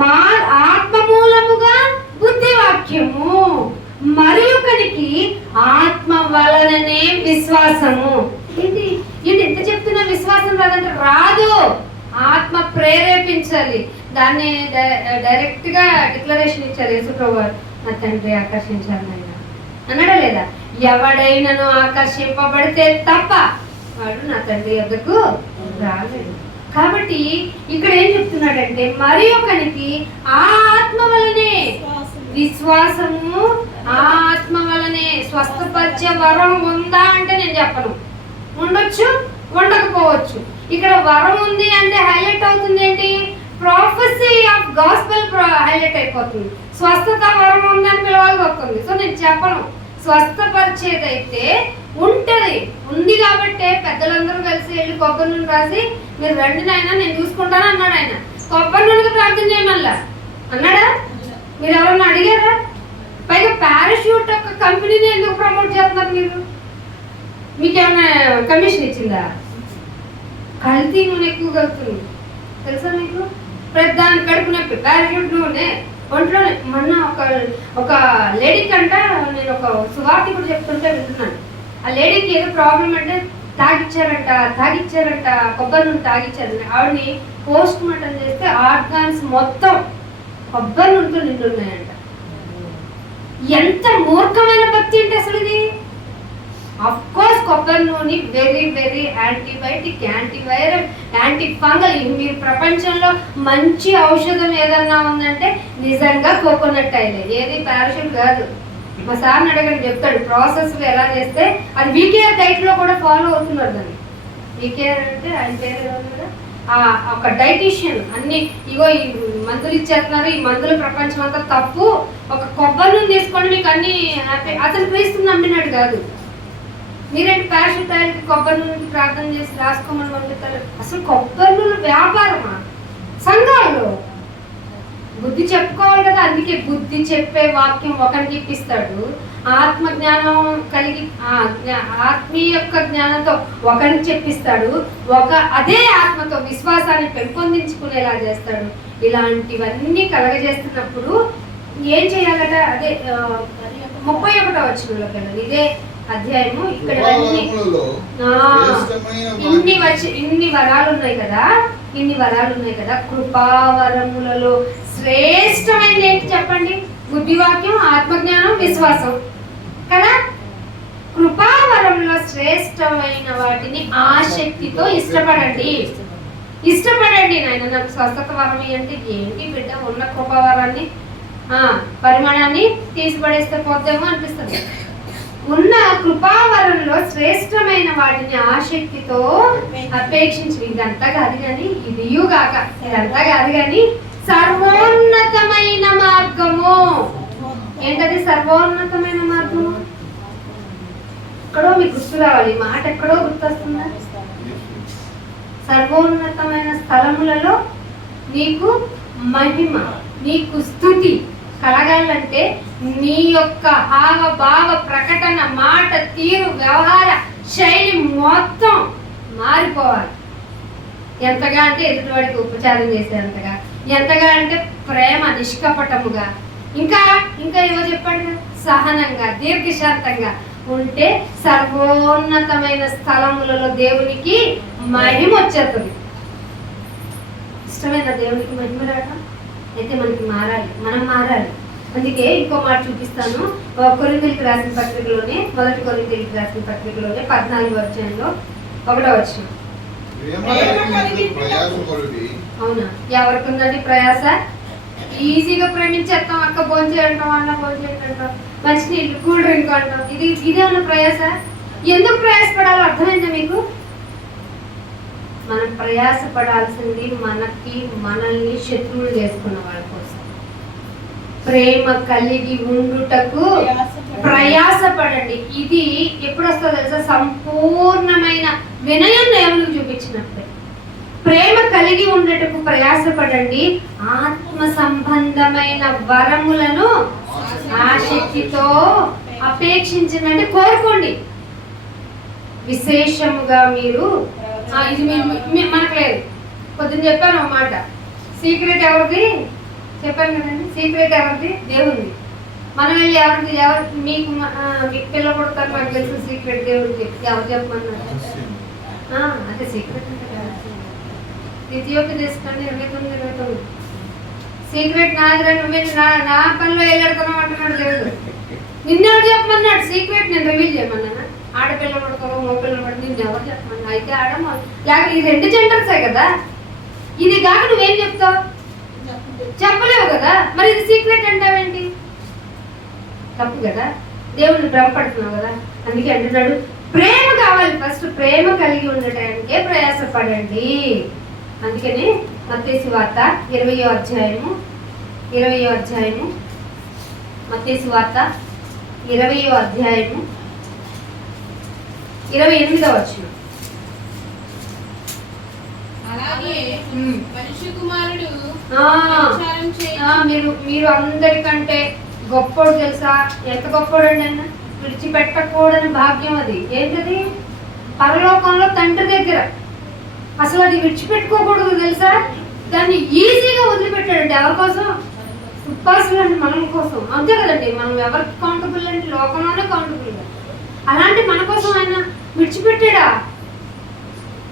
మా ఆత్మ మూలముగా బుద్ధి వాక్యము, మరి ఒకరికి ఆత్మ వలననే విశ్వాసము. ఏంటి ఎంత చెప్తున్నా విశ్వాసం రాదంటే రాదు. ఆత్మ ప్రేరేపించాలి. దాన్ని డైరెక్ట్ గా డిక్లరేషన్ ఇచ్చారు యేసుప్రభు వారు. నా తండ్రి ఆకర్షించాలి అన్నాడా లేదా? ఎవడైనాను ఆకర్షింపబడితే తప్ప వాడు నా తండ్రి వద్దకు రాలేదు. కాబట్టి ఇక్కడ ఏం చెప్తున్నాడంటే మరి ఒకనికి ఆ ఆత్మ వలనే విశ్వాసము, ఆ ఆత్మ వలనే స్వస్థపరిచే వరం ఉందా అంటే నేను చెప్పను. ఉండొచ్చు, ఉండకపోవచ్చు. ఇక్కడ వరం ఉంది అంటే హైలైట్ అవుతుంది ఏంటి? ప్రొఫెసీ ఆఫ్ గాస్పెల్ హైలైట్ అయిపోతుంది. స్వస్థత వరం ఉందని పిలవాల్సి వస్తుంది. సో నేను చెప్పను. స్వస్థపరిచేదైతే ఉంటది, ఉంది కాబట్టి పెద్దలందరూ కలిసి వెళ్ళి కొబ్బరి నూనె రాసి మీరు రండి నాయన నేను చూసుకుంటాను అన్నాడు. ఆయన కొబ్బరి నూనెకి ప్రార్థన చేయమల్లా అన్నాడా? మీరు ఎవరన్నా అడిగారా? పైగా పారాషూట్ ఒక కంపెనీని ఎందుకు ప్రమోట్ చేస్తున్నారు మీరు? మీకేమైనా కమిషన్ ఇచ్చిందా? కల్తీ నూనె ఎక్కువ కలుగుతుంది తెలుసా మీకు? ప్రతిదానికి కడుపు నొప్పి పారాషూట్ నూనె ఒంట్లోనే. మొన్న ఒక లేడీకి అంట నేను ఒక సువార్తికుడు చెప్తుంటే వింటున్నాను. ఆ లేడీకి ఏదో ప్రాబ్లం అంటే తాగిచ్చారంట కొబ్బరి నూనె తాగిచ్చారంట. ఆవిడని పోస్ట్ మార్టం చేస్తే ఆర్గాన్స్ మొత్తం కొబ్బరి నూనెతో నిండున్నాయంట. ఎంత మూర్ఖమైన భక్తి అంటే అసలు ఇది. అఫ్ కోర్స్ కొబ్బరి నూనె very very antibiotic, antiviral, anti fungal. మీరు ప్రపంచంలో మంచి ఔషధం ఏదన్నా ఉందంటే నిజంగా కోకోనట్ ఆయిల్. ఏది పారాషూట్ కాదు. మా సార్ని అడగండి చెప్తాడు ప్రాసెస్ ఎలా చేస్తే. అది వీకేఆర్ డైట్ లో కూడా ఫాలో అవుతున్నారు. దాన్ని వీకేఆర్ అంటే ఆయన పేరు కదా, ఒక డైటీషియన్ అన్ని ఇగో ఈ మందులు ఇచ్చేస్తున్నారు, ఈ మందుల ప్రపంచం అంతా తప్పు, ఒక కొబ్బరి నూనె తీసుకోండి మీకు అన్ని హ్యాపీ. అతను క్రీస్తు నమ్మినాడు కాదు. మీరేంటి పారాషూట్ ఆయిల్కి కొబ్బరి నూనెకి ప్రార్థన చేసి రాసుకోమని పంపిస్తారు? అసలు కొబ్బరి నూనె వ్యాపారమా? సంఘాలు బుద్ధి చెప్పుకోవాలి కదా. అందుకే బుద్ధి చెప్పే వాక్యం ఒకరికి ఇప్పిస్తాడు. ఆత్మ జ్ఞానం కలిగి ఆత్మీయ యొక్క జ్ఞానంతో ఒకరికి చెప్పిస్తాడు. అదే ఆత్మతో విశ్వాసాన్ని పెంపొందించుకునేలా చేస్తాడు. ఇలాంటివన్నీ కలగజేస్తున్నప్పుడు ఏం చేయాలట? అదే 31వ వచనంలో ఇదే అధ్యాయము. ఇక్కడ ఇన్ని వరాలు ఉన్నాయి కదా. కృపావరములలో శ్రేష్టమైనది ఏంటి చెప్పండి? బుద్ధివాక్యం, ఆత్మజ్ఞానం, విశ్వాసం కదా. కృపావరంలో శ్రేష్టమైన వాటిని ఆసక్తితో ఇష్టపడండి. నాయన నాకు స్వస్థత వరం అంటే ఏంటి బిడ్డ? ఉన్న కృపావరాన్ని పరిమాణాన్ని తీసిపడేస్తే పోతేమో అనిపిస్తుంది. ఉన్న కృపావరంలో శ్రేష్టమైన వాటిని ఆసక్తితో అపేక్షించి. ఇదంతా కాదు కానీ సర్వోన్నతమైన మార్గము. ఏంటది సర్వోన్నతమైన మార్గము? ఎక్కడో మీకు గుర్తు రావాలి, మాట ఎక్కడో గుర్తొస్తుందా? సర్వోన్నతమైన స్థలములలో నీకు మహిమ, నీకు స్తుతి కలగాలంటే నీ యొక్క హావభావ ప్రకటన, మాట తీరు, వ్యవహార శైలి మొత్తం మారిపోవాలి. ఎంతగా అంటే ఎదుటివాడికి ఉపచారం చేసేంతగా, ఎంతగా అంటే ప్రేమ నిష్కపటముగా, ఇంకా ఇంకా ఏవో చెప్పండి, సహనంగా, దీర్ఘశాంతంగా ఉంటే సర్వోన్నతమైన స్థలములలో దేవునికి మహిమ వచ్చేస్తుంది. ఇష్టమైన దేవునికి మహిమ రావడం అయితే మనకి మారాలి, మనం మారాలి. అందుకే ఇంకో మాట చూపిస్తాను. కొరింథీయులకు రాసిన పత్రికలోనే, మొదటి కొరింథీయులకు రాసిన పత్రికలోనే 14వ అధ్యాయంలో 1వ వచనం. అవునా, ఎవరికి ఉందండి ప్రయాస? ఈజీగా ప్రేమించేస్తాం, అక్క భోంచే అంటాం, అన్న భోంచే అంటాం, మంచినీళ్ళు, కూల్ డ్రింక్ అంటాం. ఇదే ఉన్న ప్రయాస. ఎందుకు ప్రయాసపడాలో అర్థమైందా మీకు? మనం ప్రయాసపడాల్సింది మనల్ని శత్రువులు చేసుకున్న వాళ్ళ కోసం. ప్రేమ కలిగి ఉండుటకు ప్రయాసపడండి. ఇది ఎప్పుడు వస్తుందో తెలుసా? సంపూర్ణమైన వినయం దేవునికి చూపించినప్పుడే. ప్రేమ కలిగి ఉండటకు ప్రయాసపడండి, ఆత్మ సంబంధమైన వరములను ఆసక్తితో అపేక్షించినట్టు కోరుకోండి. విశేషముగా మీరు ఇది మనకు లేదు. పొద్దున్న చెప్పాను ఒక మాట, సీక్రెట్ ఎవరిది చెప్పాను కదండి. సీక్రెట్ ఎవరిది? దేవుడిది. మనం వెళ్ళి మీకు పిల్లలు కొడతారు, మాకు తెలుసు సీక్రెట్ దేవుడికి. ఎవరు చెప్పమన్నారు? అంటే సీక్రెట్ అంటే తీసుకోండి 29 సీక్రెట్ నాది, నువ్వే నా పనిలో వెళ్ళడుతున్నావు అంటున్నాడు దేవుడు. నిన్నెవరు చెప్పమన్నాడు సీక్రెట్? నేను రివీల్ చేయమన్నానా? ఆడపిల్లలు పడతావు, మగపిల్లలు పడతావు, నిన్ను ఎవరు చెప్పమన్నా? అయితే లేక ఈ 2 జెండర్సే కదా. ఇది కాక నువ్వేం చెప్తావు? చెప్పలేవు కదా. మరి ఇది సీక్రెట్ అంటావేంటి? తప్పు కదా, దేవుడిని భ్రమపడుతున్నావు కదా. అందుకే అంటున్నాడు ప్రేమ కావాలి. ఫస్ట్ ప్రేమ కలిగి ఉండటానికే ప్రయాసపడండి. అందుకని మత్తయి సువార్త 20వ అధ్యాయము మత్తయి సువార్త 20వ అధ్యాయము 28వ వచనం. అలాగే మనిషి కుమారుడు మీరు అందరికంటే గొప్పోడు తెలుసా? ఎంత గొప్పోడండి ఆయన? విడిచిపెట్టకూడని భాగ్యం అది. ఏంటది? పరలోకంలో తండ్రి దగ్గర. అసలు అది విడిచిపెట్టుకోకూడదు తెలుసా? దాన్ని ఈజీగా వదిలిపెట్టాడండి. ఎవరి కోసం? ఉపాసులు అంటే మన కోసం. అంతే కదండి. మనం ఎవరికి కౌంటబుల్ అంటే లోకంలోనే కౌంటబుల్. అలాంటి మన కోసం ఆయన విడిచిపెట్టాడా?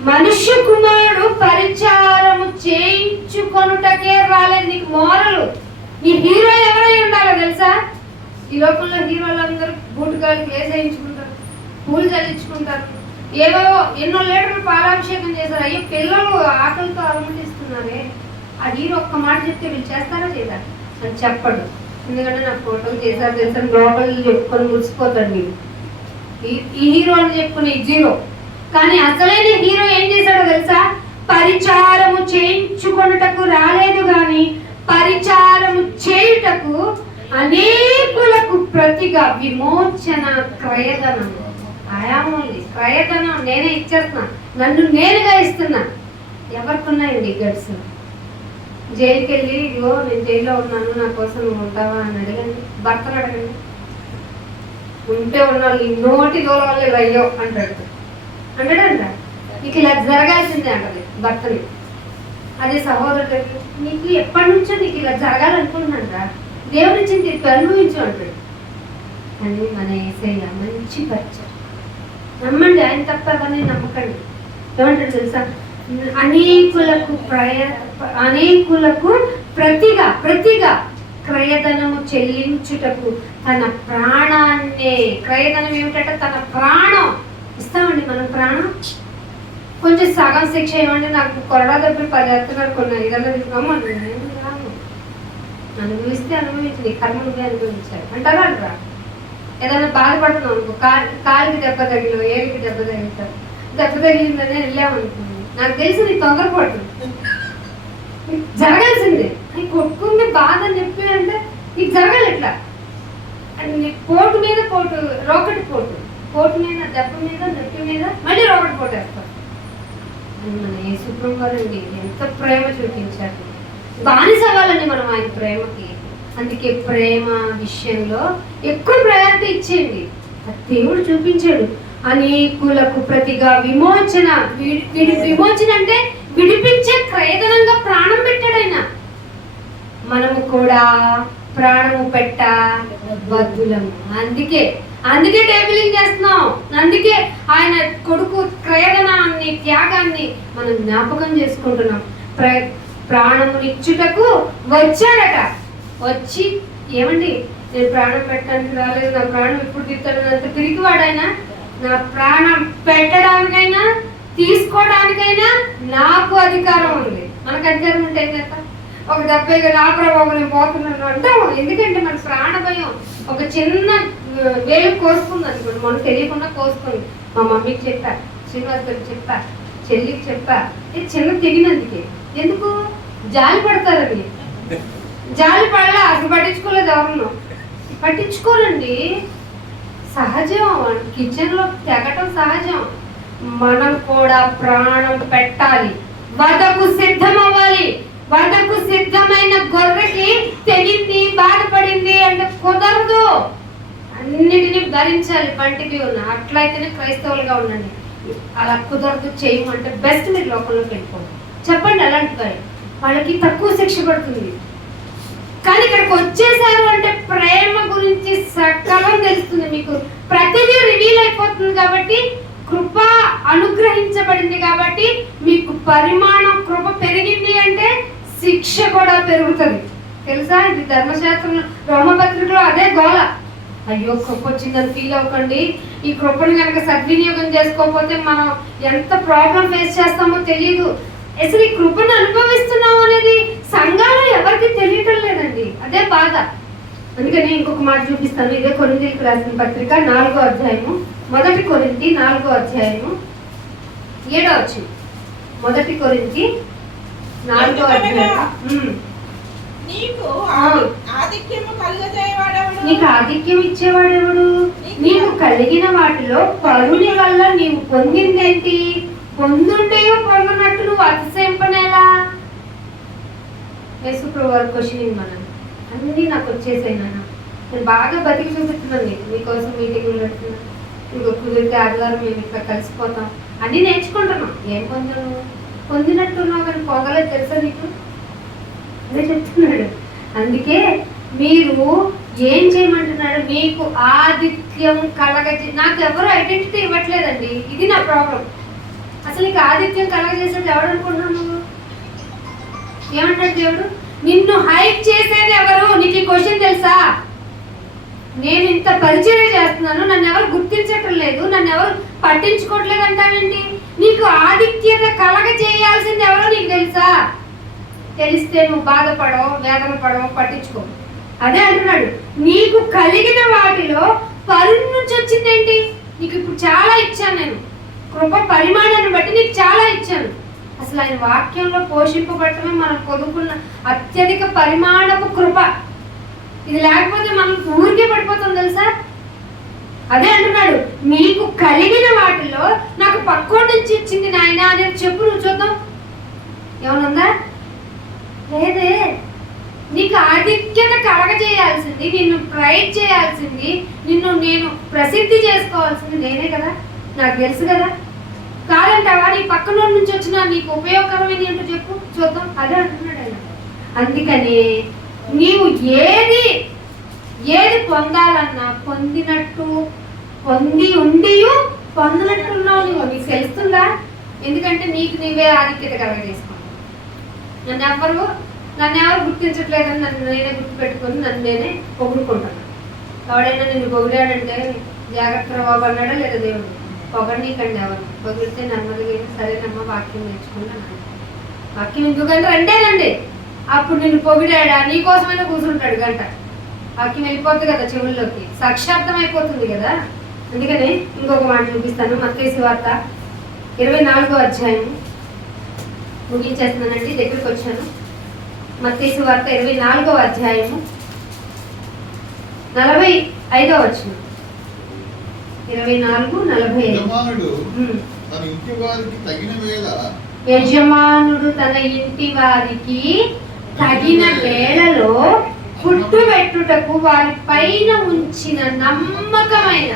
మనుష్య కుమారుడు పరిచారము చేయించుకొనుటకే రాలేదు. నీకు మోరలు, నీ హీరో ఎవరై ఉండాలో తెలుసా? ఈ లోకంలో హీరోలందరూ బూటుకాలకి వేసేయించుకుంటారు, పూలు చల్లించుకుంటారు, ఏవేవో ఎన్నో లీటర్లు పాలాభిషేకం చేశారు. అయ్యో పిల్లలు ఆకలితో అలమటిస్తున్నారే, ఆ హీరో ఒక్క మాట చెప్తే వీళ్ళు చేస్తారా చేయదా అని చెప్పడు. ఎందుకంటే నాకు ఫోటోలు చేశారు తెలుసా గ్లోబల్ చెప్పుకొని మురిసిపోతాడు. మీరు ఈ హీరో అని చెప్పుకుని జీరో. కానీ అసలైన హీరో ఏం చేశాడో తెలుసా? పరిచారము చేయించుకొనుటకు రాలేదు గాని పరిచారము చేయుటకు అనేకులకు ప్రతిగా విమోచన క్రయధనం. ఆయామోంది క్రయధనం నేనే ఇచ్చేస్తున్నాను, నన్ను నేరుగా ఇస్తున్నా. ఎవరికి ఉన్నాయండి గడ్స్? జైలుకి వెళ్ళి ఇదిగో నేను జైల్లో ఉన్నాను, నా కోసం నువ్వు ఉంటావా అని అడగండి. భర్తను అడగండి. ఉంటే ఉన్నాళ్ళు ఈ నోటి దూల వల్ల ఇలా అయ్యో అంటాడు. అంటాడంట నీకు ఇలా జరగాల్సిందే అంటది భర్తని. అదే సహోదరుడు నీకు ఎప్పటి నుంచో నీకు ఇలా జరగాలనుకుంటున్నాడా, దేవుడి నుంచి తీర్పు అనుభవించు అంటాడు. అని మన యేసయ్య మంచి పరిచయం. నమ్మండి, ఆయన తప్ప ఎవరిని నమ్మకండి. ఏమంటాడు తెలుసా? అనేకులకు ప్రతిగా క్రయధనము చెల్లించుటకు తన ప్రాణాన్నే. క్రయధనం ఏమిటంటే తన ప్రాణం ఇస్తామండి. మనం ప్రాణం కొంచెం సగం శిక్ష ఏమంటే నాకు కొరడా దెబ్బలు 10 ఎత్తున్నారు కొన్నాయి, ఇదన్నా తీసుకున్నాము అనుభవిస్తే అనుభవించింది, కర్మ నువ్వే అనుభవించారు అంటారా అంటారా? ఏదైనా బాధపడుతున్నాం అనుకో, కాలికి దెబ్బ తగిలో, ఏలికి దెబ్బ తగిలితారు, దెబ్బ తగిలిందనే వెళ్ళామనుకున్నాను. నాకు తెలిసి నీ తొందరపడుతుంది, జరగాల్సిందే. పోటు మీద పోటు, రోకటి పోటు, పోటు మీద, దెబ్బ మీద, నొప్పి మీద మళ్ళీ రోకటి పోటు వేస్తారు. మన యేసుప్రభు గారండి ఎంత ప్రేమ చూపించారు. బానిస అవ్వాలండి మనం ఆయన ప్రేమకి. అందుకే ప్రేమ విషయంలో ఎక్కువ ప్రయారిటీ ఇచ్చేయండి. దేవుడు చూపించాడు. అనేకులకు ప్రతిగా విమోచన. విమోచన అంటే విడిపించే క్రయధనంగా ప్రాణం పెట్టాడు ఆయన. మనము కూడా ప్రాణము పెట్ట బద్దులము. అందుకే టేబులింగ్ చేస్తున్నాం. అందుకే ఆయన కొడుకు క్రయధనాన్ని, త్యాగాన్ని మనం జ్ఞాపకం చేసుకుంటున్నాం. ప్రాణమునిచ్చుటకు వచ్చాడట. వచ్చి ఏమండి, నేను ప్రాణం పెట్టడానికి రాలేదు, నా ప్రాణం ఎప్పుడు తీస్తాడు, అంత పిరికివాడైనా నా ప్రాణం పెట్టడానికైనా తీసుకోవడానికైనా నాకు అధికారం ఉంది. మనకు అధికారం ఉంటే ఏం చేస్తాం? ఒక దెబ్బగా నా ప్రభావం నేను పోతున్నాను అంటాము. ఎందుకంటే మన ప్రాణ భయం. ఒక చిన్న వేలు కోసుకుంది అనుకోండి, మనం తెలియకుండా కోసుకుంది. మా మమ్మీకి చెప్పా, శ్రీనివాస్ గారికి చెప్పా, చెల్లికి చెప్పా, ఇది చిన్న తెగినందుకే. ఎందుకు? జాలి పడతారని. జాలి పడలే, అసలు పట్టించుకోలేదు. ఎవరన్నా పట్టించుకోరండి. సహజం. కిచెన్ లో తెగటం సహజం. మనం కూడా ప్రాణం పెట్టాలి. వధకు సిద్ధం అవ్వాలి. వధకు సిద్ధమైన గొర్రెకి తెగింది, బాధపడింది అంటే కుదరదు. అన్నిటినీ భరించాలి. పంటికి ఉన్న అట్లయితేనే క్రైస్తవులుగా ఉండండి. అలా కుదరదు, చేయమంటే బెస్ట్ మీరు లోకంలోకి వెళ్ళిపోండి. చెప్పండి అలాంటి వాళ్ళకి తక్కువ శిక్ష పడుతుంది. కానీ ఇక్కడికి వచ్చేసారు అంటే ప్రేమ గురించి సకలం తెలుస్తుంది. మీకు ప్రతిదీ రివీల్ అయిపోతుంది. కాబట్టి కృప అనుగ్రహించబడింది. కాబట్టి మీకు పరిమాణం కృప పెరిగింది అంటే శిక్ష కూడా పెరుగుతుంది. తెలుసా? ఇది ధర్మశాస్త్రంలో, రోమపత్రికలో అదే గోల. అయ్యో కృప వచ్చిందని ఫీల్ అవ్వకండి. ఈ కృపను కనుక సద్వినియోగం చేసుకోకపోతే మనం ఎంత ప్రాబ్లం ఫేస్ చేస్తామో తెలియదు. అసలు ఈ కృపను అనుభవిస్తున్నాం అనేది సంఘాలు ఎవరికి తెలియటం లేదండి. అదే బాధ. అందుకని ఇంకొక మాట చూపిస్తాను. ఇదే కొరింథీయులకు రాసిన పత్రిక 4వ అధ్యాయము, 1 కొరింథీ 4వ అధ్యాయము 7వ వచనం. 1 కొరింథీ 4వ అధ్యాయం. నీకు ఆధిక్యము కలుగజేయవాడెవడు? నీకు ఆధిక్యం ఇచ్చేవాడెవడు? నీకు కలిగిన వాటిలో పరుని వల్ల నీవు పొందిందేంటి? పొందుంటేయో పొందనట్టు నువ్వు అతిశయింపనేలా? యేసుప్రభు వారు క్వశ్చనింగ్ మనం అన్నీ నాకు వచ్చేసాయి నాన్న, నేను బాగా బతికి చూపిస్తున్నాను. మీకోసం మీటింగ్లు పెడుతున్నాను. ఇంకో కుదిరితే ఆదివారం మేము ఇక్కడ కలిసిపోతాం. అన్నీ నేర్చుకుంటున్నాం. ఏం పొందాను? పొందినట్టున్నావు కానీ పొందలేదు. తెలుసా నీకు? అదే చెప్తున్నాడు. అందుకే మీరు ఏం చేయమంటున్నాడు? మీకు ఆదిత్యం నాకు ఎవరు ఐడెంటిటీ ఇవ్వట్లేదండి. ఇది నా ప్రాబ్లం. అసలు నీకు ఆదిత్యం కలగజేసేది ఎవడు అనుకుంటున్నావు నువ్వు? ఏమంటాడు దేవుడు? నిన్ను హైప్ చేసేది ఎవరు? నీకు ఈ క్వశ్చన్ తెలుసా? నేను ఇంత పరిచయం చేస్తున్నాను, నన్ను ఎవరు గుర్తించటం లేదు, నన్ను ఎవరు పట్టించుకోవట్లేదు అంటావేంటి? నీకు ఆధిక్యత కలగజేయాల్సింది ఎవరో నీకు తెలుసా? తెలిస్తే నువ్వు బాధపడవు, వేదన పడవు, పట్టించుకో. అదే అంటున్నాడు. నీకు కలిగిన వాటిలో పరుని నుంచి వచ్చిందేంటి? నీకు ఇప్పుడు చాలా ఇచ్చాను నేను. కృప పరిమాణాన్ని బట్టి నీకు చాలా ఇచ్చాను. అసలు ఆయన వాక్యంలో పోషింపబడటమే మనం పొందుకున్న అత్యధిక పరిమాణపు కృప. ఇది లేకపోతే మనం ఊరికే పడిపోతాం తెలుసా? అదే అంటున్నాడు. నీకు కలిగిన వాటిలో నాకు పక్కోడి నుంచి ఇచ్చింది నాయన అనేది చెప్పు. నువ్వు చూద్దాం. ఏమనుందా? లేదే. నీకు ఆధిక్యత కలగజేయాల్సింది, నిన్ను ప్రైడ్ చేయాల్సింది, నిన్ను నేను ప్రసిద్ధి చేసుకోవాల్సింది నేనే కదా. నాకు తెలుసు కదా. కాదంటావా? నీ పక్కన నుంచి వచ్చిన నీకు ఉపయోగకరమైన ఏంటో చెప్పు చూద్దాం. అదే అంటున్నాడు ఆయన. అందుకని నీవు ఏది పొందాలన్నా పొందినట్టు, పొంది ఉండి పొందినట్టున్నావు నువ్వు. నీకు తెలుస్తుందా? ఎందుకంటే నీకు నీవే ఆధిక్యత కలగజేసుకున్నావు. నన్ను ఎవరు గుర్తించట్లేదని నన్ను నేనే గుర్తుపెట్టుకొని నన్ను నేనే పొగుడుకుంటున్నాను. ఎవడైనా నిన్ను పొగిడాడంటే జాగ్రత్త బాబు అన్నాడా లేదా దేవుడు? పొగడనీకండి ఎవరు. పొగిడితే నెమ్మదిగా సరేనమ్మా వాక్యం నేర్చుకున్నాను. వాక్యం ఇంకొక రెండేనండి. అప్పుడు నిన్ను పొగిడాడా? నీకోసమైనా కూర్చుంటాడు గంట. వాక్యం వెళ్ళిపోతుంది కదా చెవుల్లోకి, సాక్షార్థం అయిపోతుంది కదా. అందుకని ఇంకొక మాట చూపిస్తాను. మత్తయి సువార్త 24వ అధ్యాయం ముగించేస్తున్నానండి, దగ్గరికి వచ్చాను. మత్తయి సువార్త 24వ అధ్యాయము 5వ వచనం 24:45. యజమానుడు తన ఇంటి వారికి తగిన వేళ యజమానుడు తన ఇంటి వారికి తగిన వేళలో పుట్టుబెట్టుటకు వారి పైన ఉంచిన నమ్మకమైన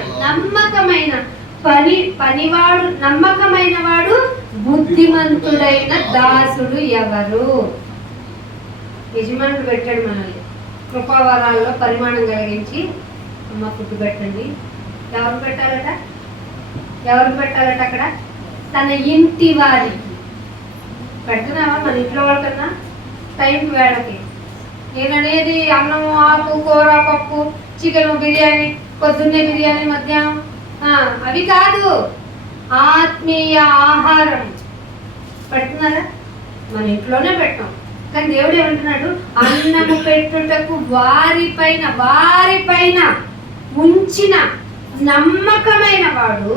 పనివాడు, నమ్మకమైన వాడు, బుద్ధిమంతుడైన దాసుడు ఎవరు? యజమానుడు పెట్టాడు మనల్ని కృపావరాల్లో పరిమాణం కలిగించి, అమ్మ పుట్టు పెట్టండి. ఎవరు పెట్టాలట అక్కడ? తన ఇంటి వారికి. పెడుతున్నావా మన ఇంట్లో వాళ్ళకన్నా? టైంకి వేళకి. నేననేది అన్నము, ఆకు, కూర, పప్పు, చికెన్, బిర్యానీ, పొద్దున్నే బిర్యానీ, మధ్యాహ్నం అవి కాదు. ఆత్మీయ ఆహారం పెడుతున్నారా? మన ఇంట్లోనే పెట్టాం. కానీ దేవుడు ఏమంటున్నాడు? అన్నము పెట్టుటకు వారి పైన ఉంచిన నమ్మకమైన వాడు,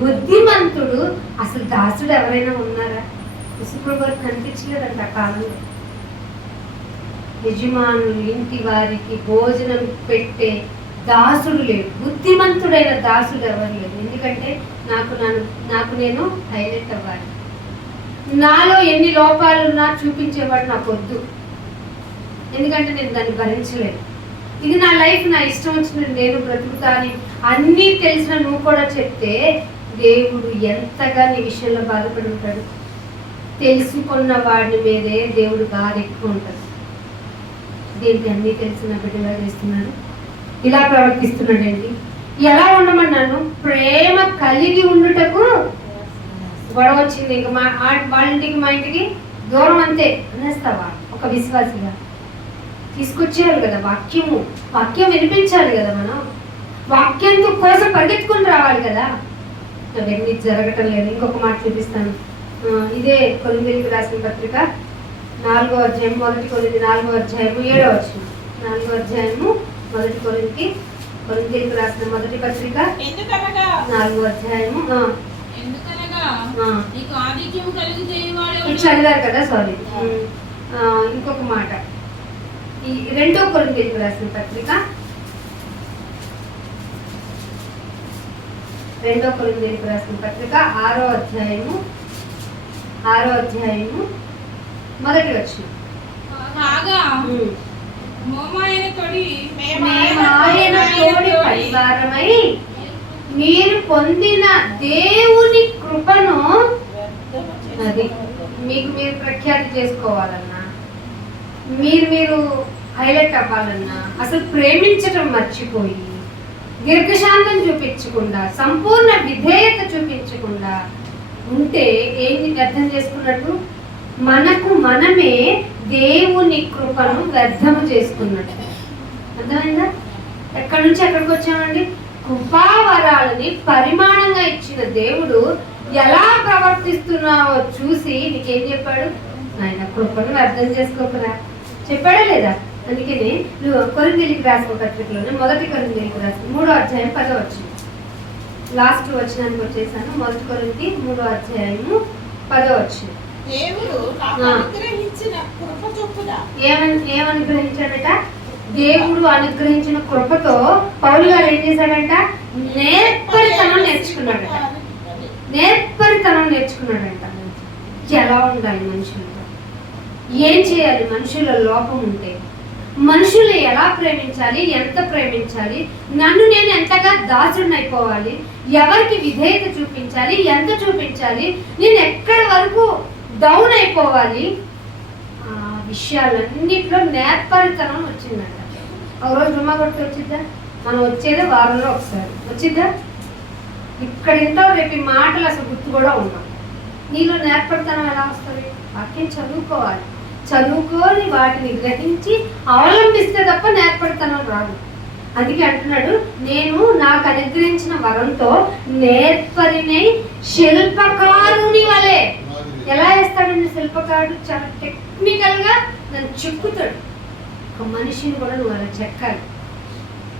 బుద్ధిమంతుడు. అసలు దాసుడు ఎవరైనా ఉన్నారా? ఇప్పుడు వరకు కనిపించలేదంట ఆ కాలంలో. యజమానులు ఇంటి వారికి భోజనం పెట్టే దాసుడు లేడు, బుద్ధిమంతుడైన దాసుడు ఎవరు లేదు. ఎందుకంటే నాకు నేను హైలైట్ అవ్వాలి. నాలో ఎన్ని లోపాలున్నా చూపించేవాడు నాకు వద్దు. ఎందుకంటే నేను దాన్ని భరించలేదు. ఇది నా లైఫ్, నా ఇష్టం వచ్చిన నేను బ్రతుకుతాని అన్నీ తెలిసిన నువ్వు కూడా చెప్తే దేవుడు ఎంతగా నీ విషయంలో బాధపడి ఉంటాడు. తెలుసుకున్న వాడిని మీదే దేవుడు బాధ ఎక్కువ ఉంటుంది. దీనికి అన్నీ తెలిసిన బిడ్డగా చేస్తున్నాడు, ఇలా ప్రవర్తిస్తున్నాడు. ఏంటి ఎలా ఉండమన్నాను? ప్రేమ కలిగి ఉండుటకు. గొడవ వచ్చింది, ఇంకా వాళ్ళ ఇంటికి మా ఇంటికి దూరం అంతే అనేస్తావా? ఒక విశ్వాసిగా తీసుకొచ్చేయాలి కదా. వాక్యం వినిపించాలి కదా. మనం వాక్యంతో కోసం పరిగెత్తుకుని రావాలి కదా. అవన్నీ జరగటం లేదు. ఇంకొక మాట చూపిస్తాను. ఇదే కొరింథీయులకు రాసిన పత్రిక 4వ అధ్యాయం, 1 కొరింథీ 4వ అధ్యాయము 7వ వచనం. 4వ అధ్యాయము 1 కొరింథీయులకు రాసిన మొదటి పత్రిక 4వ అధ్యాయము. చదివారు కదా, సారీ. ఇంకొక మాట, ఈ 2వ కొరింథీయులకు రాసిన పత్రిక 2వ కొరింథీయులకు రాసిన పత్రిక 6వ అధ్యాయము 1వ వచనం. పరివారమై మీరు పొందిన దేవుని కృపను, అది మీకు మీరు ప్రఖ్యాతి చేసుకోవాలన్నా, మీరు హైలైట్ అవ్వాలన్నా, అసలు ప్రేమించటం మర్చిపోయి, దీర్ఘశాంతం చూపించకుండా, సంపూర్ణ విధేయత చూపించకుండా ఉంటే ఏంటి వ్యర్థం చేసుకున్నట్టు? మనకు మనమే దేవుని కృపను వ్యర్థము చేసుకున్నట్టు. అర్థమైందా? ఎక్కడి నుంచి ఎక్కడికి వచ్చామండి? కృపావరాలని పరిమాణంగా ఇచ్చిన దేవుడు ఎలా ప్రవర్తిస్తున్నావో చూసి నీకేం చెప్పాడు? ఆయన కృపను వ్యర్థం చేసుకోకరా చెప్పాడా లేదా? అందుకని నువ్వు కొరింథీయులకు రాసిన పత్రికలోనే 1 కొరింథీయులకు రాసిన 3వ అధ్యాయం 10వ వచనం. లాస్ట్ వచనానికి వచ్చేసాను. 1 కొరింథీ 3వ అధ్యాయము 10వ వచనం. ఏమనుగ్రహించాడట? దేవుడు అనుగ్రహించిన కృపతో పౌలు గారు ఏం చేశాడంట? నేర్పరితనం నేర్చుకున్నాడంట. ఎలా ఉండాలి మనుషులతో, ఏం చేయాలి మనుషుల లోపం ఉంటే, మనుషుల్ని ఎలా ప్రేమించాలి, ఎంత ప్రేమించాలి, నన్ను నేను ఎంతగా దాసుడిని అయిపోవాలి, ఎవరికి విధేయత చూపించాలి, ఎంత చూపించాలి, నేను ఎక్కడి వరకు డౌన్ అయిపోవాలి, ఆ విషయాలన్నింటిలో నేర్పరితనం వచ్చిందంట. ఒక రోజు రుమ్మ కొట్టి వచ్చిద్దా? మనం వచ్చేదే వారంలో ఒకసారి వచ్చిద్దా? ఇక్కడ వింటావు, రేపు ఈ మాటలు అసలు గుర్తు కూడా ఉన్నాం. నీలో నేర్పరితనం ఎలా వస్తుంది? వాక్యం చదువుకోవాలి, చదువుకొని వాటిని గ్రహించి అవలంబిస్తే తప్ప నేర్పరితనం రాదు. అందుకే అంటున్నాడు, నేను నాకు అనుగ్రహించిన వరంతో నేర్పరినై శిల్పకారుని వలె. ఎలా వేస్తాడండి శిల్పకారుడు? చాలా టెక్నికల్ గా నన్ను చెక్కుతాడు. ఒక మనిషిని కూడా నువ్వు అలా చెక్కాలి.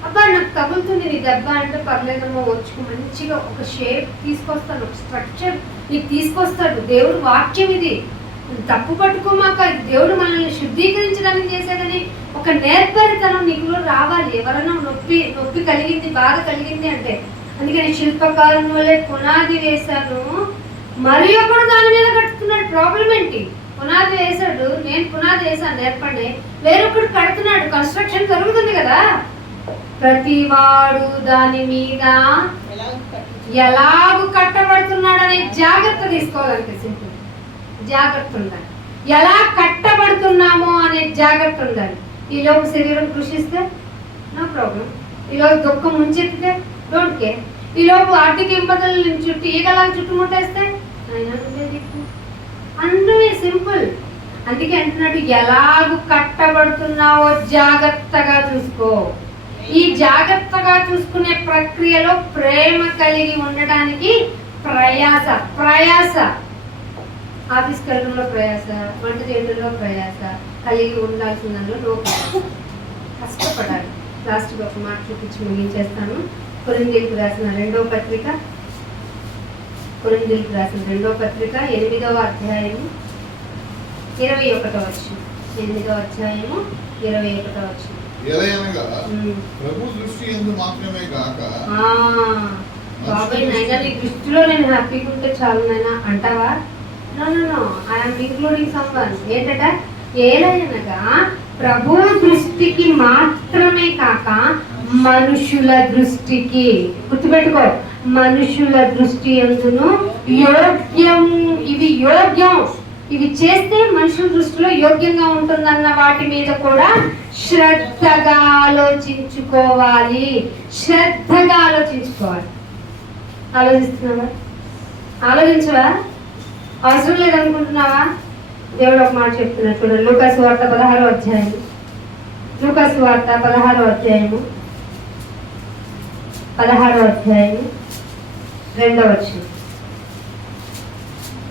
అబ్బా నాకు తగులుతుంది నీ దెబ్బ అంటే పర్లేదమ్మా, వచ్చుకు మంచిగా ఒక షేప్ తీసుకొస్తాడు, ఒక స్ట్రక్చర్ నీకు తీసుకొస్తాడు. దేవుడు వాక్యం ఇది. తప్పు పట్టుకోమాక. దేవుడు మనల్ని శుద్ధీకరించడానికి చేసేదని ఒక నేర్పరితనం నీకులో రావాలి. ఎవరైనా నొప్పి కలిగింది, బాధ కలిగింది అంటే, అందుకని శిల్పకారుని వల్లే పునాది వేశాను, మరి ఒకడు దాని మీద కట్టుతున్నాడు. ప్రాబ్లం ఏంటి? పునాది వేశాడు, నేను పునాది వేశాను నేర్పండి, వేరొకడు కడుతున్నాడు, కన్స్ట్రక్షన్ జరుగుతుంది కదా. ప్రతివాడు దాని మీద ఎలాగూ కట్టబడుతున్నాడు అనే జాగ్రత్త తీసుకోవాలంటే, సింపుల్ జాగ్రత్త ఉండాలి. ఎలా కట్టబడుతున్నామో అనే జాగ్రత్త ఉండాలి. ఈలోపు శరీరం కృషిస్తే నో ప్రాబ్లం, ఈలోపు దుఃఖం ముంచెత్తితే డోంట్ కేర్, ఈలోపు ఆర్థిక ఇబ్బందుల చుట్టూ ఈగలా చుట్టుముట్టేస్తే అందుకే సింపుల్. అందుకే అంటున్నాడు, ఎలాగూ కట్టబడుతున్నావో జాగ్రత్తగా చూసుకో. ఈ జాగ్రత్తగా చూసుకునే ప్రక్రియలో ప్రేమ కలిగి ఉండడానికి ప్రయాస ఆఫీస్కి వెళ్ళడంలో ప్రయాస, వంట చేయడంలో ప్రయాస కలిగి ఉండాల్సిన దానిలో కష్టపడాలి. లాస్ట్గా ఒక మాట చూపించి ముగించేస్తాను. కొరింథీయులకు రాసిన రెండవ పత్రిక 8వ అధ్యాయము 21వ వచనం. 8వ అధ్యాయము 21వ వచనం. ఎలయనగా ప్రభు దృష్టి యందు మాత్రమే గాక. బాబాయ్ నైనా నీ దృష్టిలో నేను హ్యాపీగా ఉంటే చాలు నైనా అంటావా? No I'm including someone. ఏంటట? ఏలయనగా ప్రభు దృష్టికి మాత్రమే కాక మనుషుల దృష్టికి, గుర్తుపెట్టుకో, మనుషుల దృష్టి యందును యోగ్యం. ఇవి యోగ్యం, ఇవి చేస్తే మనుషుల దృష్టిలో యోగ్యంగా ఉంటుందన్న వాటి మీద కూడా శ్రద్ధగా ఆలోచించుకోవాలి. ఆలోచిస్తున్నావా? ఆలోచించవా? అవసరం లేదనుకుంటున్నావా? దేవుడు ఒక మాట చెప్తున్నాడు చూడండి. లూకాసు వార్త 16వ అధ్యాయం 2వ వచనం.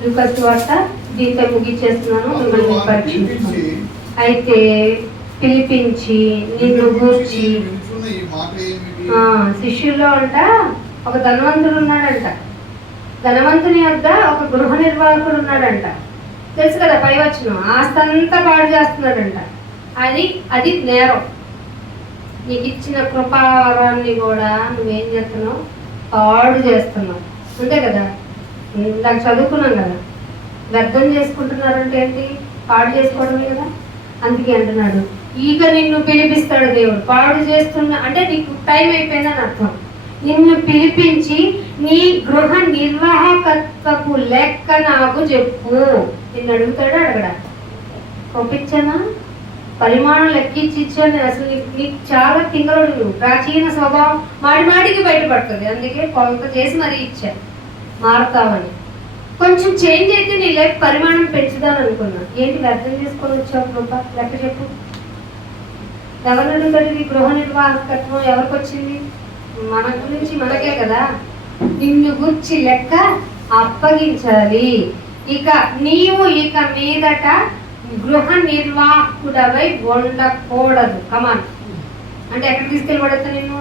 లూకాసు వార్త దీంతో ముగించేస్తున్నాను, మిమ్మల్ని పరీక్షించుకోండి. అయితే పిలిపించి నిన్ను గూర్చి, శిష్యుల్లో అంట ఒక ధనవంతుడు ఉన్నాడంట. ధనవంతుని వద్ద ఒక గృహ నిర్వాహకుడు ఉన్నాడంట. తెలుసు కదా పై వచ్చిన ఆస్తంతా పాడు చేస్తున్నాడంట. అది నేరం. నీకు ఇచ్చిన కృపావరాన్ని కూడా నువ్వేం చేస్తున్నావు? పాడు చేస్తున్నావు, అంతే కదా. నాకు చదువుకున్నాం కదా, వ్యర్థం చేసుకుంటున్నారంటే ఏంటి? పాడు చేసుకోవడమే కదా. అందుకే అంటున్నాడు, ఇక నిన్ను పిలిపిస్తాడు దేవుడు. పాడు చేస్తున్నా అంటే నీకు టైం అయిపోయిందని అర్థం. నిన్ను పిలిపించి నీ గృహ నిర్వాహకత్వపు లెక్క నాకు చెప్పు. నిన్ను అడుగుతాడా? అడగడా? పంపించానా? పరిమాణం లెక్కించి ఇచ్చాను. అసలు నీకు చాలా తింగరుడు, నువ్వు ప్రాచీన స్వభావం మాడికి బయటపడుతుంది. అందుకే కొంత చేసి మరీ ఇచ్చా, మారుతావని. కొంచెం చేంజ్ అయితే నీ లైఫ్ పరిమాణం పెంచుదాని అనుకున్నా. ఏంటి వ్యర్థం చేసుకొని వచ్చావు కృప? లెక్క చెప్పు. ఎవరిని అడుగుతాడు? ఈ గృహ నిర్వాహకత్వం ఎవరికి వచ్చింది? మన గురించి మనకే కదా. నిన్ను గురించి లెక్క అప్పగించాలి. ఇక నీవు ఇక మీదట గృహ నిర్వాహకుడవై ఉండకూడదు. కమాన్ అంటే ఎక్కడ తీసుకెళ్ళి పడతా? నిన్ను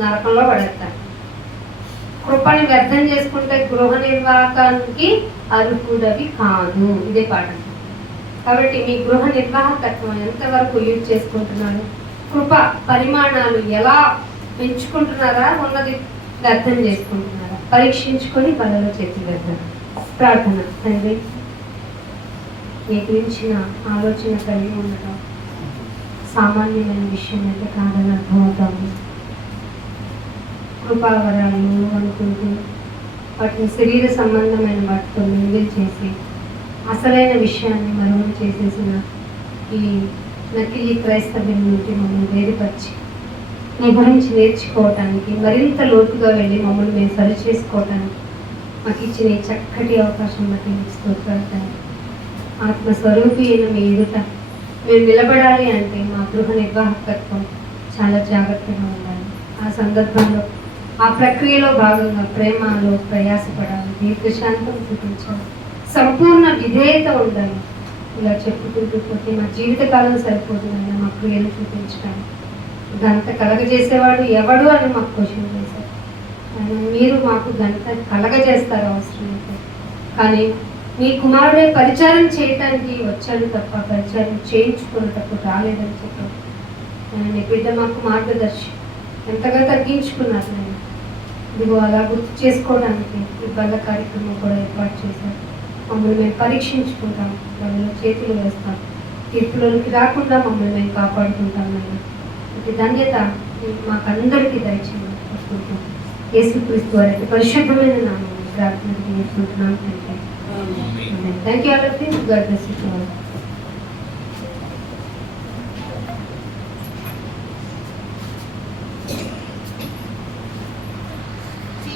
నరకంలో పడేస్తా. కృపని వ్యర్థం చేసుకుంటే గృహ నిర్వాహకానికి అర్హుడవి కాదు. ఇదే పాఠం. కాబట్టి మీ గృహ నిర్వాహకత్వం ఎంతవరకు యూజ్ చేసుకుంటున్నారు? కృప పరిమాణాలు ఎలా పెంచుకుంటున్నారా? ఉన్నది వ్యర్థం చేసుకుంటున్నారా? పరీక్షించుకొని బలలో చేతి వేద్దాం. ప్రార్థన. తండ్రి, మీ గురించిన ఆలోచన కలిగి ఉండటం సామాన్యమైన విషయం అయితే కాదని అర్థమవుతాము. కృపావరాలు అనుకుంటూ వాటిని శరీర సంబంధమైన వాటితో మింగిల్ చేసి అసలైన విషయాన్ని మరుగున చేసేసిన ఈ నకిలీ క్రైస్తవ్యం నుండి మమ్మల్ని వేరుపరిచి మీ గురించి నేర్చుకోవటానికి, మరింత లోతుగా వెళ్ళి మమ్మల్ని మేము సరి చేసుకోవటానికి మాకు ఇచ్చిన ఈ చక్కటి అవకాశం బట్టి మీకు స్తోత్రాలు. ఆత్మస్వరూపి అయిన మీ ఎదుట మేము నిలబడాలి అంటే మా గృహ నిర్వాహకత్వం చాలా జాగ్రత్తగా ఉండాలి. ఆ సందర్భంలో ఆ ప్రక్రియలో భాగంగా ప్రేమలో ప్రయాసపడాలి, దీర్ఘశాంతం చూపించాలి, సంపూర్ణ విధేయత ఉండాలి. ఇలా చెప్పుకుంటూ పోతే మా జీవితకాలం సరిపోతుందని మా క్రియలు చూపించడానికి. గంట కలగజేసేవాడు ఎవడు అని మాకు క్వశ్చన్ చేశారు. మీరు మాకు గంట కలగజేస్తారు అవసరమైతే, కానీ మీ కుమారుడే పరిచారం చేయటానికి వచ్చాడు తప్ప పరిచారం చేయించుకున్నటప్పుడు రాలేదని చెప్పాడు. ఆయన నీ బిడ్డ మాకు మార్గదర్శి, ఎంతగా తగ్గించుకున్నారు నేను. ఇదిగో అలా గుర్తు చేసుకోవడానికి ఈ బల్ల కార్యక్రమం కూడా ఏర్పాటు చేశారు. మమ్మల్ని మేము పరీక్షించుకుంటాం, వాళ్ళలో చేతులు వేస్తాం, తీర్పులోనికి రాకుండా మమ్మల్ని మేము కాపాడుకుంటాం. నేను ఇది ధన్యత మాకందరికీ దయచేయమని కోరుకుంటాం. యేసుక్రీస్తు వారి పరిశుద్ధమైన నామములో ప్రార్థన చేసుకుంటున్నాం తండ్రి. Thank you all of you. God bless you all.